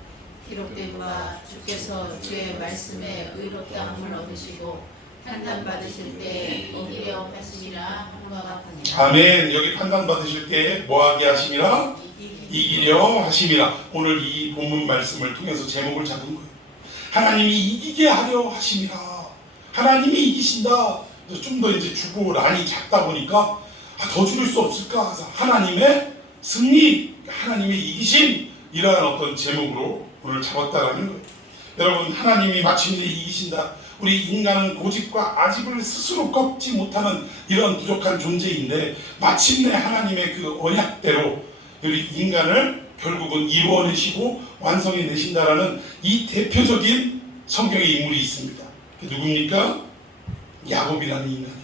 기록된 바 주께서 주의 말씀에 의롭다 함을 얻으시고 판단 받으실 때 이기려 하심이라 함과 같으니라. 아멘. 여기 판단 받으실 때 뭐하게 하심이라? 이기려 하심이라. 오늘 이 본문 말씀을 통해서 제목을 잡은 거예요. 하나님이 이기게 하려 하심이라. 하나님이 이기신다. 좀 더 이제 주고 란이 작다 보니까 더 줄일 수 없을까? 그래서 하나님의 승리, 하나님의 이기심, 이러한 어떤 제목으로 오늘 잡았다라는 거예요. 여러분, 하나님이 마침내 이기신다. 우리 인간은 고집과 아집을 스스로 꺾지 못하는 이런 부족한 존재인데 마침내 하나님의 그 언약대로 우리 인간을 결국은 이루어내시고 완성해내신다라는 이 대표적인 성경의 인물이 있습니다. 누굽니까? 야곱이라는 인간이에요.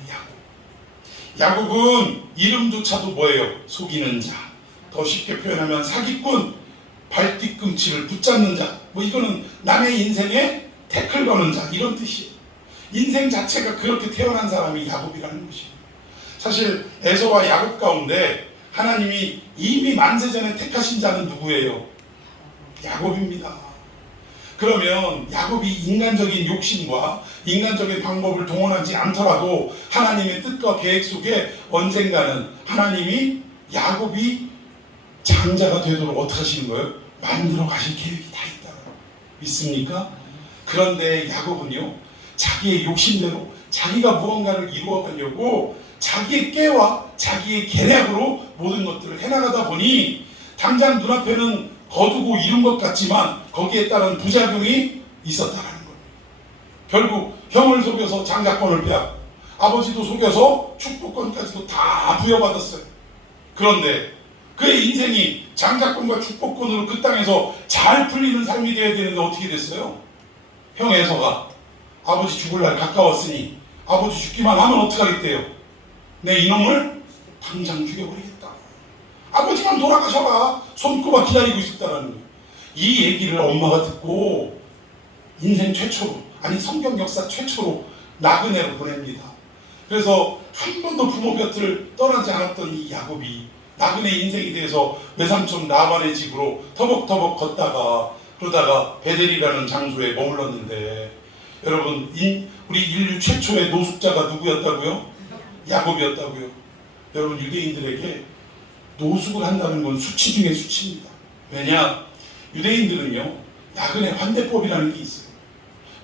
야곱은 이름조차도 뭐예요? 속이는 자. 더 쉽게 표현하면 사기꾼, 발뒤꿈치를 붙잡는 자. 뭐 이거는 남의 인생에 태클 거는 자, 이런 뜻이에요. 인생 자체가 그렇게 태어난 사람이 야곱이라는 것이에요. 사실 에서와 야곱 가운데 하나님이 이미 만세전에 택하신 자는 누구예요? 야곱입니다. 그러면 야곱이 인간적인 욕심과 인간적인 방법을 동원하지 않더라도 하나님의 뜻과 계획 속에 언젠가는 하나님이 야곱이 장자가 되도록 어떻게 하시는 거예요? 만들어 가실 계획이 다 있다. 믿습니까? 그런데 야곱은요, 자기의 욕심대로 자기가 무언가를 이루어 가려고 자기의 깨와 자기의 계략으로 모든 것들을 해나가다 보니 당장 눈앞에는 거두고 이룬 것 같지만 거기에 따른 부작용이 있었다라는 거예요. 결국 형을 속여서 장자권을 빼앗고 아버지도 속여서 축복권까지도 다 부여받았어요. 그런데 그의 인생이 장자권과 축복권으로 그 땅에서 잘 풀리는 삶이 되어야 되는데 어떻게 됐어요? 형 에서가 아버지 죽을 날 가까웠으니 아버지 죽기만 하면 어떻게 하겠대요? 내 이놈을 당장 죽여버리겠다. 아버지만 돌아가셔라. 손꼽아 기다리고 있었다라는 거예요. 이 얘기를 엄마가 듣고 인생 최초로, 아니 성경 역사 최초로 나그네로 보냅니다. 그래서 한 번도 부모 곁을 떠나지 않았던 이 야곱이 나그네 인생에 대해서 외삼촌 라반의 집으로 터벅터벅 걷다가 그러다가 베델이라는 장소에 머물렀는데, 여러분 우리 인류 최초의 노숙자가 누구였다고요? 야곱이었다고요. 여러분 유대인들에게 노숙을 한다는 건 수치 중에 수치입니다. 왜냐? 유대인들은요, 나그네 환대법이라는 게 있어요.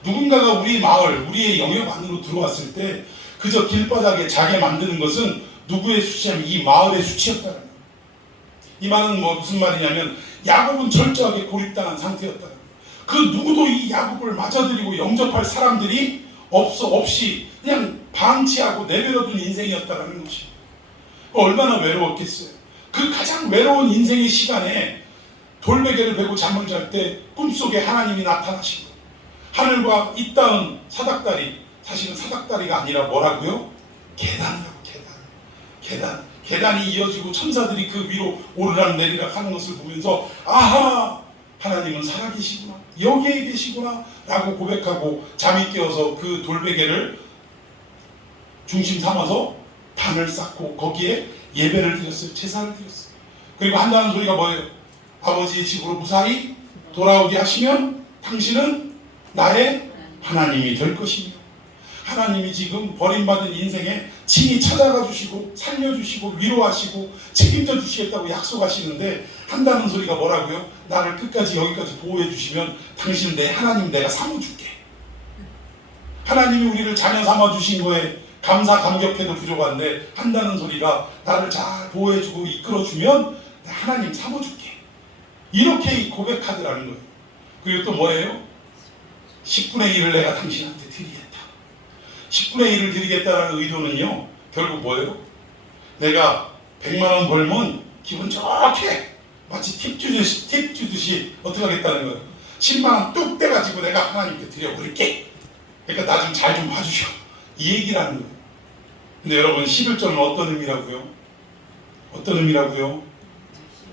누군가가 우리 마을, 우리의 영역 안으로 들어왔을 때 그저 길바닥에 자게 만드는 것은 누구의 수치냐면 이 마을의 수치였다는 거예요. 이 말은 무슨 말이냐면 야곱은 철저하게 고립당한 상태였다는 거예요. 그 누구도 이 야곱을 맞아들이고 영접할 사람들이 없이 그냥 방치하고 내버려둔 인생이었다는 것이 얼마나 외로웠겠어요. 그 가장 외로운 인생의 시간에 돌베개를 베고 잠을 잘 때 꿈속에 하나님이 나타나시고 하늘과 이 땅은 사닥다리, 사실은 사닥다리가 아니라 뭐라고요? 계단이라고. 계단이 이어지고 천사들이 그 위로 오르락 내리락 하는 것을 보면서 아하, 하나님은 살아계시구나, 여기에 계시구나 라고 고백하고 잠이 깨어서 그 돌베개를 중심 삼아서 단을 쌓고 거기에 예배를 드렸어요. 제사를 드렸어요. 그리고 한다는 소리가 뭐예요? 아버지의 집으로 무사히 돌아오게 하시면 당신은 나의 하나님이 될 것이며, 하나님이 지금 버림받은 인생에 친히 찾아가 주시고 살려주시고 위로하시고 책임져 주시겠다고 약속하시는데 한다는 소리가 뭐라고요? 나를 끝까지 여기까지 보호해 주시면 당신은 내 하나님, 내가 삼아줄게. 하나님이 우리를 자녀 삼아 주신 거에 감사 감격해도 부족한데 한다는 소리가 나를 잘 보호해주고 이끌어주면 하나님 삼아줄게. 이렇게 고백하더라는 거예요. 그리고 또 뭐예요? 10분의 1을 내가 당신한테 드리겠다. 10분의 1을 드리겠다라는 의도는요, 결국 뭐예요? 내가 100만 원 벌면 기분 좋게 마치 팁 주듯이 어떻게 하겠다는 거예요? 10만 원 뚝 떼가지고 내가 하나님께 드려버릴게. 그러니까 나 좀 잘 좀 봐주셔. 이 얘기라는 거예요. 근데 여러분 11조는 어떤 의미라고요? 어떤 의미라고요?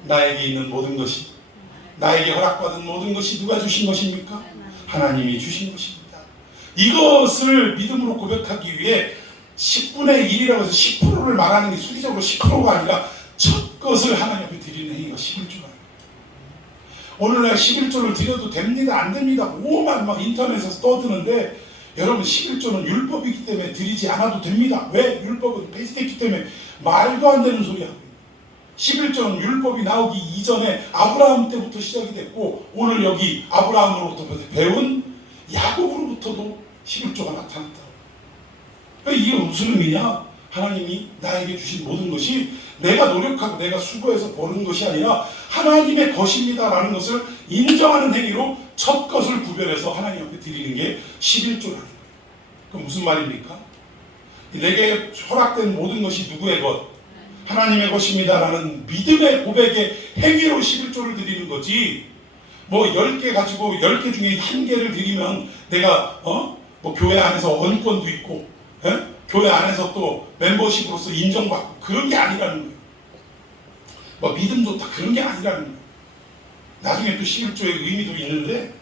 나에게 있는 모든 것이, 나에게 허락받은 모든 것이 누가 주신 것입니까? 하나님이 주신 것입니다. 이것을 믿음으로 고백하기 위해 10분의 1이라고 해서 10%를 말하는 게 수기적으로 10%가 아니라 첫 것을 하나님 앞에 드리는 행위가 11조라는 거예요. 오늘날 11조를 드려도 됩니다, 안 됩니다, 오만 막 인터넷에서 떠드는데, 여러분 11조는 율법이기 때문에 드리지 않아도 됩니다. 왜? 율법은 폐지됐기 때문에. 말도 안 되는 소리 하고, 11조는 율법이 나오기 이전에 아브라함 때부터 시작이 됐고, 오늘 여기 아브라함으로부터 배운 야곱으로부터도 11조가 나타났다. 그러니까 이게 무슨 의미냐? 하나님이 나에게 주신 모든 것이 내가 노력하고 내가 수고해서 버는 것이 아니라 하나님의 것입니다라는 것을 인정하는 행위로 첫 것을 구별해서 하나님 앞에 드리는 게 11조라는 거예요. 그럼 무슨 말입니까? 내게 허락된 모든 것이 누구의 것? 하나님의 것입니다라는 믿음의 고백의 행위로 11조를 드리는 거지. 뭐 10개 가지고 10개 중에 1개를 드리면 내가 뭐 교회 안에서 언권도 있고 교회 안에서 또 멤버십으로서 인정받고 그런 게 아니라는 거예요. 뭐 믿음 좋다 그런 게 아니라는 거예요. 나중에 또 11조의 의미도 있는데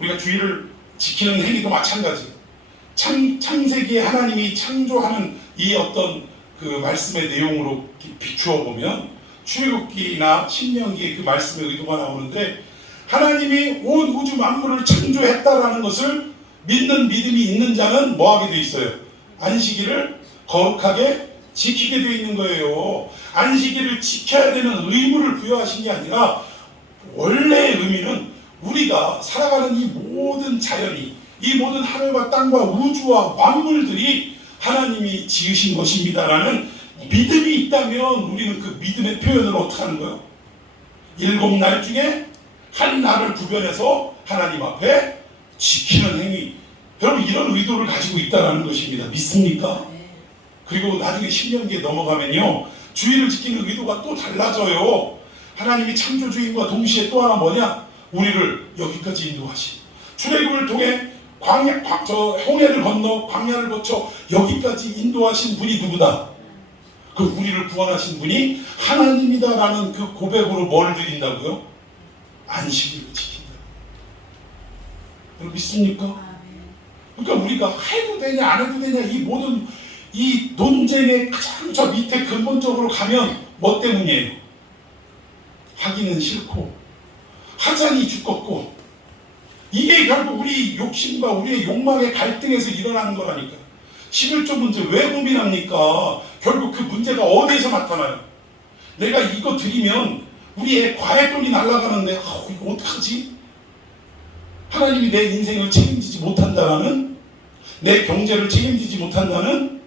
우리가 주의를 지키는 행위도 마찬가지예요. 창세기에 하나님이 창조하는 이 어떤 그 말씀의 내용으로 비추어 보면 출애굽기나 신명기에 그 말씀의 의도가 나오는데 하나님이 온 우주 만물을 창조했다라는 것을 믿는 믿음이 있는 자는 뭐 하게 돼 있어요? 안식일을 거룩하게 지키게 돼 있는 거예요. 안식일을 지켜야 되는 의무를 부여하신 게 아니라 원래의 의미는 우리가 살아가는 이 모든 자연이 이 모든 하늘과 땅과 우주와 만물들이 하나님이 지으신 것입니다라는 믿음이 있다면 우리는 그 믿음의 표현을 어떻게 하는 거예요? 7날 중에 한 날을 구별해서 하나님 앞에 지키는 행위. 여러분 이런 의도를 가지고 있다는 것입니다. 믿습니까? 그리고 나중에 10년기에 넘어가면요 주의를 지키는 의도가 또 달라져요. 하나님이 창조주인과 동시에 또 하나 뭐냐? 우리를 여기까지 인도하신 출애굽을 통해 홍해를 건너 광야를 거쳐 여기까지 인도하신 분이 누구다? 그 우리를 구원하신 분이 하나님이다라는 그 고백으로 뭘 드린다고요? 안식일을 지킨다. 여러분 믿습니까? 그러니까 우리가 해도 되냐 안 해도 되냐 이 모든 이 논쟁의 가장 저 밑에 근본적으로 가면 뭐 때문이에요? 하기는 싫고 하자니 죽겠고 이게 결국 우리 욕심과 우리의 욕망의 갈등에서 일어나는 거라니까. 11조 문제 왜 고민합니까? 결국 그 문제가 어디에서 나타나요? 내가 이거 드리면 우리의 과외돈이 날아가는데 이거 어떡하지? 하나님이 내 인생을 책임지지 못한다는 내 경제를 책임지지 못한다는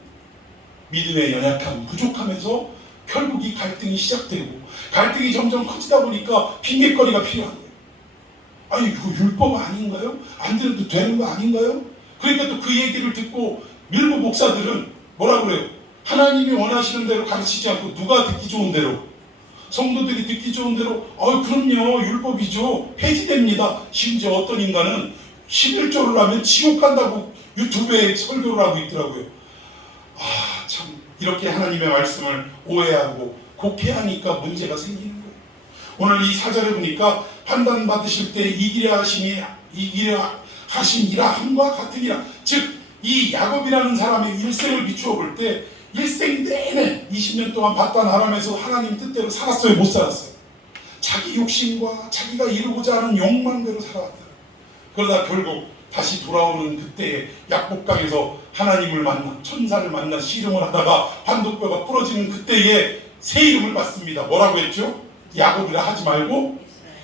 믿음의 연약함, 부족함에서 결국 이 갈등이 시작되고 갈등이 점점 커지다 보니까 핑계거리가 필요한 거예요. 아니 이거 율법 아닌가요? 안 드려도 되는 거 아닌가요? 그러니까 또 그 얘기를 듣고 밀고 목사들은 뭐라 그래요? 하나님이 원하시는 대로 가르치지 않고 누가 듣기 좋은 대로 성도들이 듣기 좋은 대로 그럼요 율법이죠 폐지됩니다. 심지어 어떤 인간은 11조를 하면 지옥 간다고 유튜브에 설교를 하고 있더라고요. 참 이렇게 하나님의 말씀을 오해하고 곡해하니까 문제가 생기는 거예요. 오늘 이 4절에 보니까 판단받으실 때 이기려 하심이라 함과 같으니라. 즉 이 야곱이라는 사람의 일생을 비추어 볼 때 일생 내내 20년 동안 바단 아람에서 하나님 뜻대로 살았어요? 못 살았어요? 자기 욕심과 자기가 이루고자 하는 욕망대로 살아왔다. 그러다 결국 다시 돌아오는 그때에 약복강에서 하나님을 만나 천사를 만나 씨름을 하다가 반도뼈가 부러지는 그때에 새 이름을 받습니다. 뭐라고 했죠? 야곱이라 하지 말고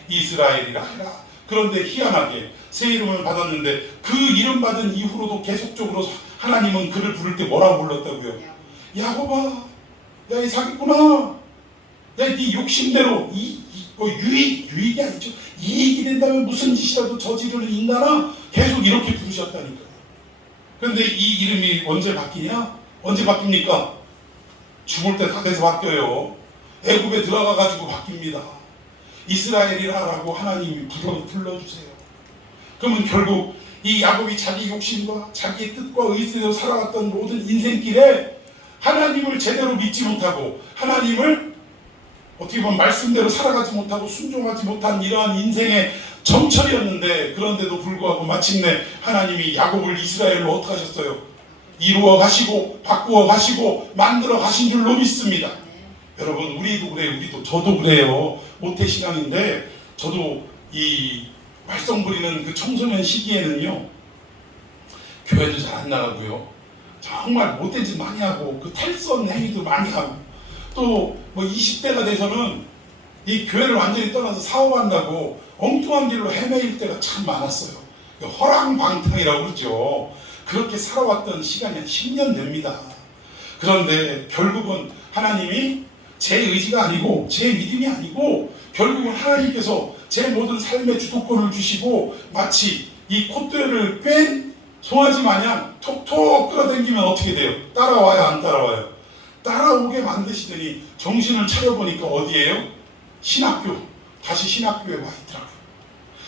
이스라엘이라 해라. 그런데 희한하게 새 이름을 받았는데 그 이름 받은 이후로도 계속적으로 하나님은 그를 부를 때 뭐라고 불렀다고요? 야곱아, 야 이 사기꾼아, 야 네 욕심대로 유익이 아니죠. 이익이 된다면 무슨 짓이라도 저지르는 인간아, 계속 이렇게 부르셨다니까요. 그런데 이 이름이 언제 바뀌냐? 언제 바뀝니까? 죽을 때 다 돼서 바뀌어요. 애굽에 들어가 가지고 바뀝니다. 이스라엘이라고 하나님이 불러주세요. 그러면 결국 이 야곱이 자기 욕심과 자기 뜻과 의지대로 살아왔던 모든 인생길에 하나님을 제대로 믿지 못하고 하나님을 어떻게 보면 말씀대로 살아가지 못하고 순종하지 못한 이러한 인생의 정철이었는데, 그런데도 불구하고 마침내 하나님이 야곱을 이스라엘로 어떻게 하셨어요? 이루어 가시고 바꾸어 가시고 만들어 가신 줄로 믿습니다. 여러분 우리도 그래요. 저도 그래요. 모태신앙인데 저도 이 말썽 부리는 그 청소년 시기에는요 교회도 잘 안 나가고요 정말 못된 짓 많이 하고 그 탈선 행위도 많이 하고 또 뭐 20대가 돼서는 이 교회를 완전히 떠나서 사업한다고 엉뚱한 길로 헤매일 때가 참 많았어요. 허랑방탕이라고 그러죠. 그렇게 살아왔던 시간이 한 10년 됩니다. 그런데 결국은 하나님이 제 의지가 아니고 제 믿음이 아니고 결국은 하나님께서 제 모든 삶의 주도권을 주시고 마치 이 콧대를 뺀 송아지 마냥 톡톡 끌어당기면 어떻게 돼요? 따라와요 안 따라와요? 따라오게 만드시더니 정신을 차려보니까 어디예요? 신학교. 다시 신학교에 와 있더라고요.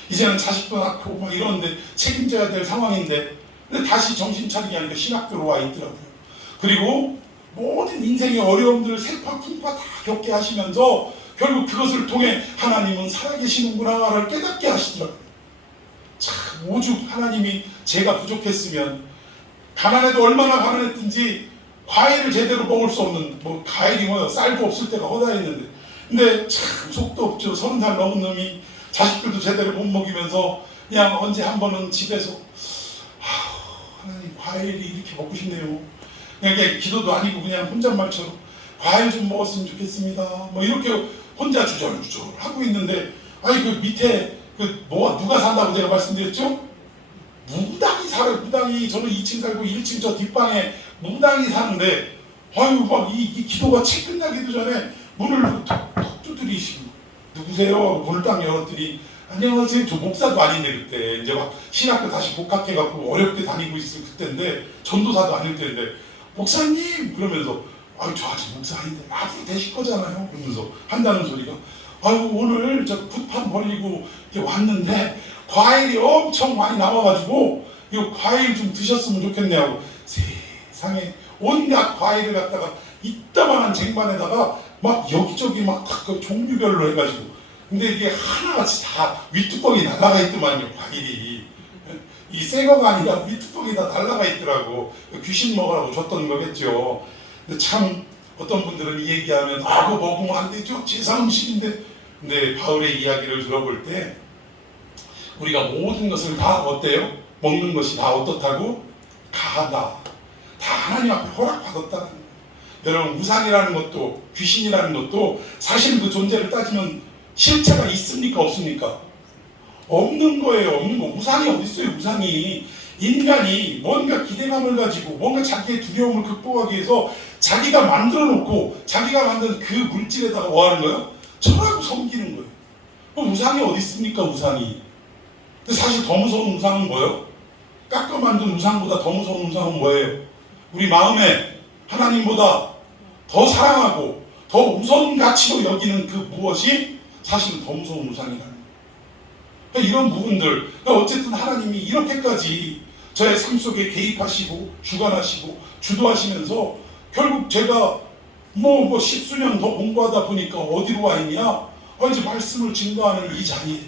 이제는 자식도 낳고 막 이러는데 책임져야 될 상황인데 근데 다시 정신 차리게 하니까 신학교로 와 있더라고요. 그리고 모든 인생의 어려움들을 세파풍파 다 겪게 하시면서 결국 그것을 통해 하나님은 살아계시는구나를 깨닫게 하시더라고요. 참 오죽 하나님이 제가 부족했으면 가난해도 얼마나 가난했든지 과일을 제대로 먹을 수 없는 뭐 과일이 뭐요 쌀도 없을 때가 허다했는데 근데 참 속도 없죠. 30살 넘은 놈이 자식들도 제대로 못 먹이면서 그냥 언제 한 번은 집에서 하나님 과일이 이렇게 먹고 싶네요. 그냥 기도도 아니고 그냥 혼잣말처럼 과일 좀 먹었으면 좋겠습니다. 뭐 이렇게 혼자 주절주절 하고 있는데 아니 그 밑에 그 뭐가 누가 산다고 제가 말씀드렸죠? 무당이 살아요. 무당이 저는 2층 살고 1층 저 뒷방에 무당이 사는데 아유 막 이 기도가 채 끝나기도 전에 문을 톡 두드리시고 누구세요? 하고 문을 딱 열었더니 안녕하세요. 저 목사도 아닌데 그때 이제 막 신학교 다시 복학해갖고 어렵게 다니고 있을 그때인데 전도사도 아닐 때인데 목사님 그러면서 아유 저 아직 목사 아닌데 앞으로 되실 거잖아요. 그러면서 한다는 소리가 아유 오늘 저 굿판 벌리고 이렇게 왔는데 과일이 엄청 많이 나와가지고 이거 과일 좀 드셨으면 좋겠네 하고 세상에 온갖 과일을 갖다가 이따만한 쟁반에다가 막 여기저기 막 그 종류별로 해가지고 근데 이게 하나같이 다 윗뚜껑이 날라가 있더만요. 과일이 이 새거가 아니라 윗뚜껑이 다 날라가 있더라고. 귀신 먹으라고 줬던 거겠죠. 근데 참 어떤 분들은 이 얘기하면 그거 먹으면 안 되죠. 제사 음식인데 근데 바울의 이야기를 들어볼 때 우리가 모든 것을 다 어때요? 먹는 것이 다 어떻다고? 가하다. 다 하나님 앞에 허락받았다는 거예요. 여러분 우상이라는 것도 귀신이라는 것도 사실 그 존재를 따지면 실체가 있습니까? 없습니까? 없는 거예요. 없는 거. 우상이 어디 있어요? 우상이. 인간이 뭔가 기대감을 가지고 뭔가 자기의 두려움을 극복하기 위해서 자기가 만들어 놓고 자기가 만든 그 물질에다가 뭐 하는 거예요? 절하고 섬기는 거예요. 그럼 우상이 어디 있습니까? 우상이. 근데 사실 더 무서운 우상은 뭐예요? 깎아 만든 우상보다 더 무서운 우상은 뭐예요? 우리 마음에 하나님보다 더 사랑하고 더 우선 가치로 여기는 그 무엇이 사실은 더 무서운 우상이라는 거예요. 그러니까 이런 부분들 어쨌든 하나님이 이렇게까지 저의 삶 속에 개입하시고 주관하시고 주도하시면서 결국 제가 뭐 십수년 더 공부하다 보니까 어디로 와 있냐? 이제 말씀을 증거하는 이 자리에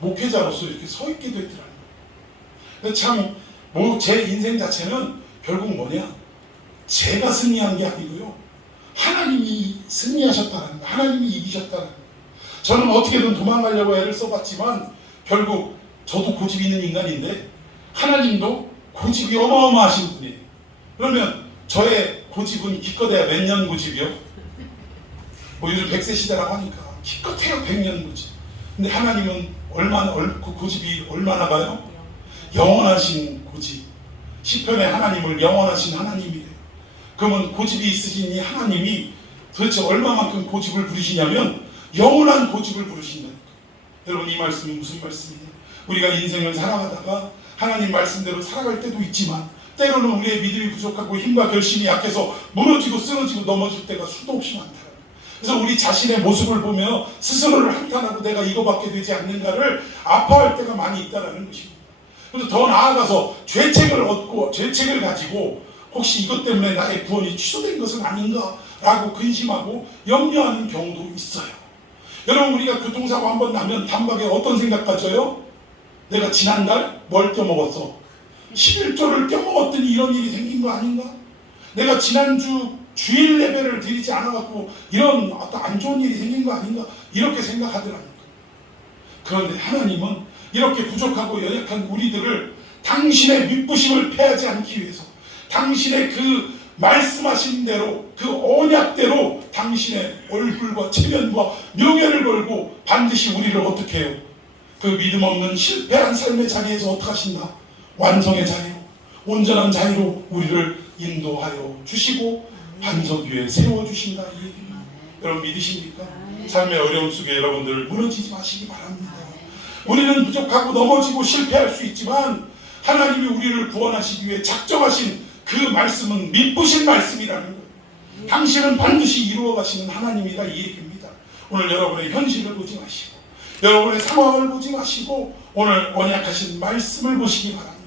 목회자로서 이렇게 서 있게 됐더라는 거예요. 참 제 인생 자체는 결국 뭐냐? 제가 승리한 게 아니고요. 하나님이 승리하셨다는 거예요. 하나님이 이기셨다는 거예요. 저는 어떻게든 도망가려고 애를 써봤지만 결국 저도 고집이 있는 인간인데 하나님도 고집이 어마어마하신 분이에요. 그러면 저의 고집은 기껏해야 몇 년 고집이요? 뭐 요즘 100세 시대라고 하니까 기껏해야 100년 고집. 근데 하나님은 그 고집이 얼마나 가요? 영원하신 고집. 시편에 하나님을 영원하신 하나님이래요. 그러면 고집이 있으신 이 하나님이 도대체 얼마만큼 고집을 부리시냐면 영원한 고집을 부르신다니까. 여러분 이 말씀은 무슨 말씀이냐? 우리가 인생을 살아가다가 하나님 말씀대로 살아갈 때도 있지만 때로는 우리의 믿음이 부족하고 힘과 결심이 약해서 무너지고 쓰러지고 넘어질 때가 수도 없이 많다. 그래서 우리 자신의 모습을 보며 스스로를 한탄하고 내가 이거밖에 되지 않는가를 아파할 때가 많이 있다는 것입니다. 그래서 더 나아가서 죄책을 가지고 혹시 이것 때문에 나의 구원이 취소된 것은 아닌가라고 근심하고 염려하는 경우도 있어요. 여러분 우리가 교통사고 한 번 나면 단박에 어떤 생각 가져요? 내가 지난달 뭘 껴먹었어? 11조를 껴먹었더니 이런 일이 생긴 거 아닌가? 내가 지난주 주일 예배를 드리지 않아갖고 이런 어떤 안 좋은 일이 생긴 거 아닌가? 이렇게 생각하더라니까. 그런데 하나님은 이렇게 부족하고 연약한 우리들을 당신의 믿부심을 패하지 않기 위해서 당신의 그 말씀하신 대로 그 언약대로 당신의 얼굴과 체면과 명예를 걸고 반드시 우리를 어떻게 해요? 그 믿음 없는 실패한 삶의 자리에서 어떻게 하신다? 완성의 자리로 온전한 자리로 우리를 인도하여 주시고 반석 위에 세워주신다 이 얘기입니다. 여러분 믿으십니까? 삶의 어려움 속에 여러분들 무너지지 마시기 바랍니다. 우리는 부족하고 넘어지고 실패할 수 있지만 하나님이 우리를 구원하시기 위해 작정하신 그 말씀은 믿부신 말씀이라는 거예요. 당신은 반드시 이루어 가시는 하나님이다, 이 얘기입니다. 오늘 여러분의 현실을 보지 마시고 여러분의 상황을 보지 마시고 오늘 언약하신 말씀을 보시기 바랍니다.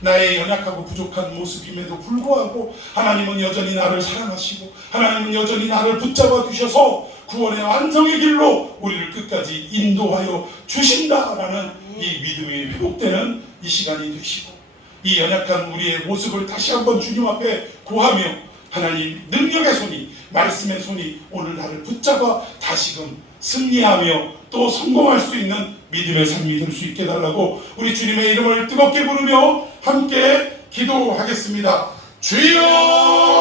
나의 연약하고 부족한 모습임에도 불구하고 하나님은 여전히 나를 사랑하시고 하나님은 여전히 나를 붙잡아 주셔서 구원의 완성의 길로 우리를 끝까지 인도하여 주신다라는 이 믿음이 회복되는 이 시간이 되시고 이 연약한 우리의 모습을 다시 한번 주님 앞에 구하며 하나님 능력의 손이 말씀의 손이 오늘 나를 붙잡아 다시금 승리하며 또 성공할 수 있는 믿음의 삶이 될 수 있게 해달라고 우리 주님의 이름을 뜨겁게 부르며 함께 기도하겠습니다. 주여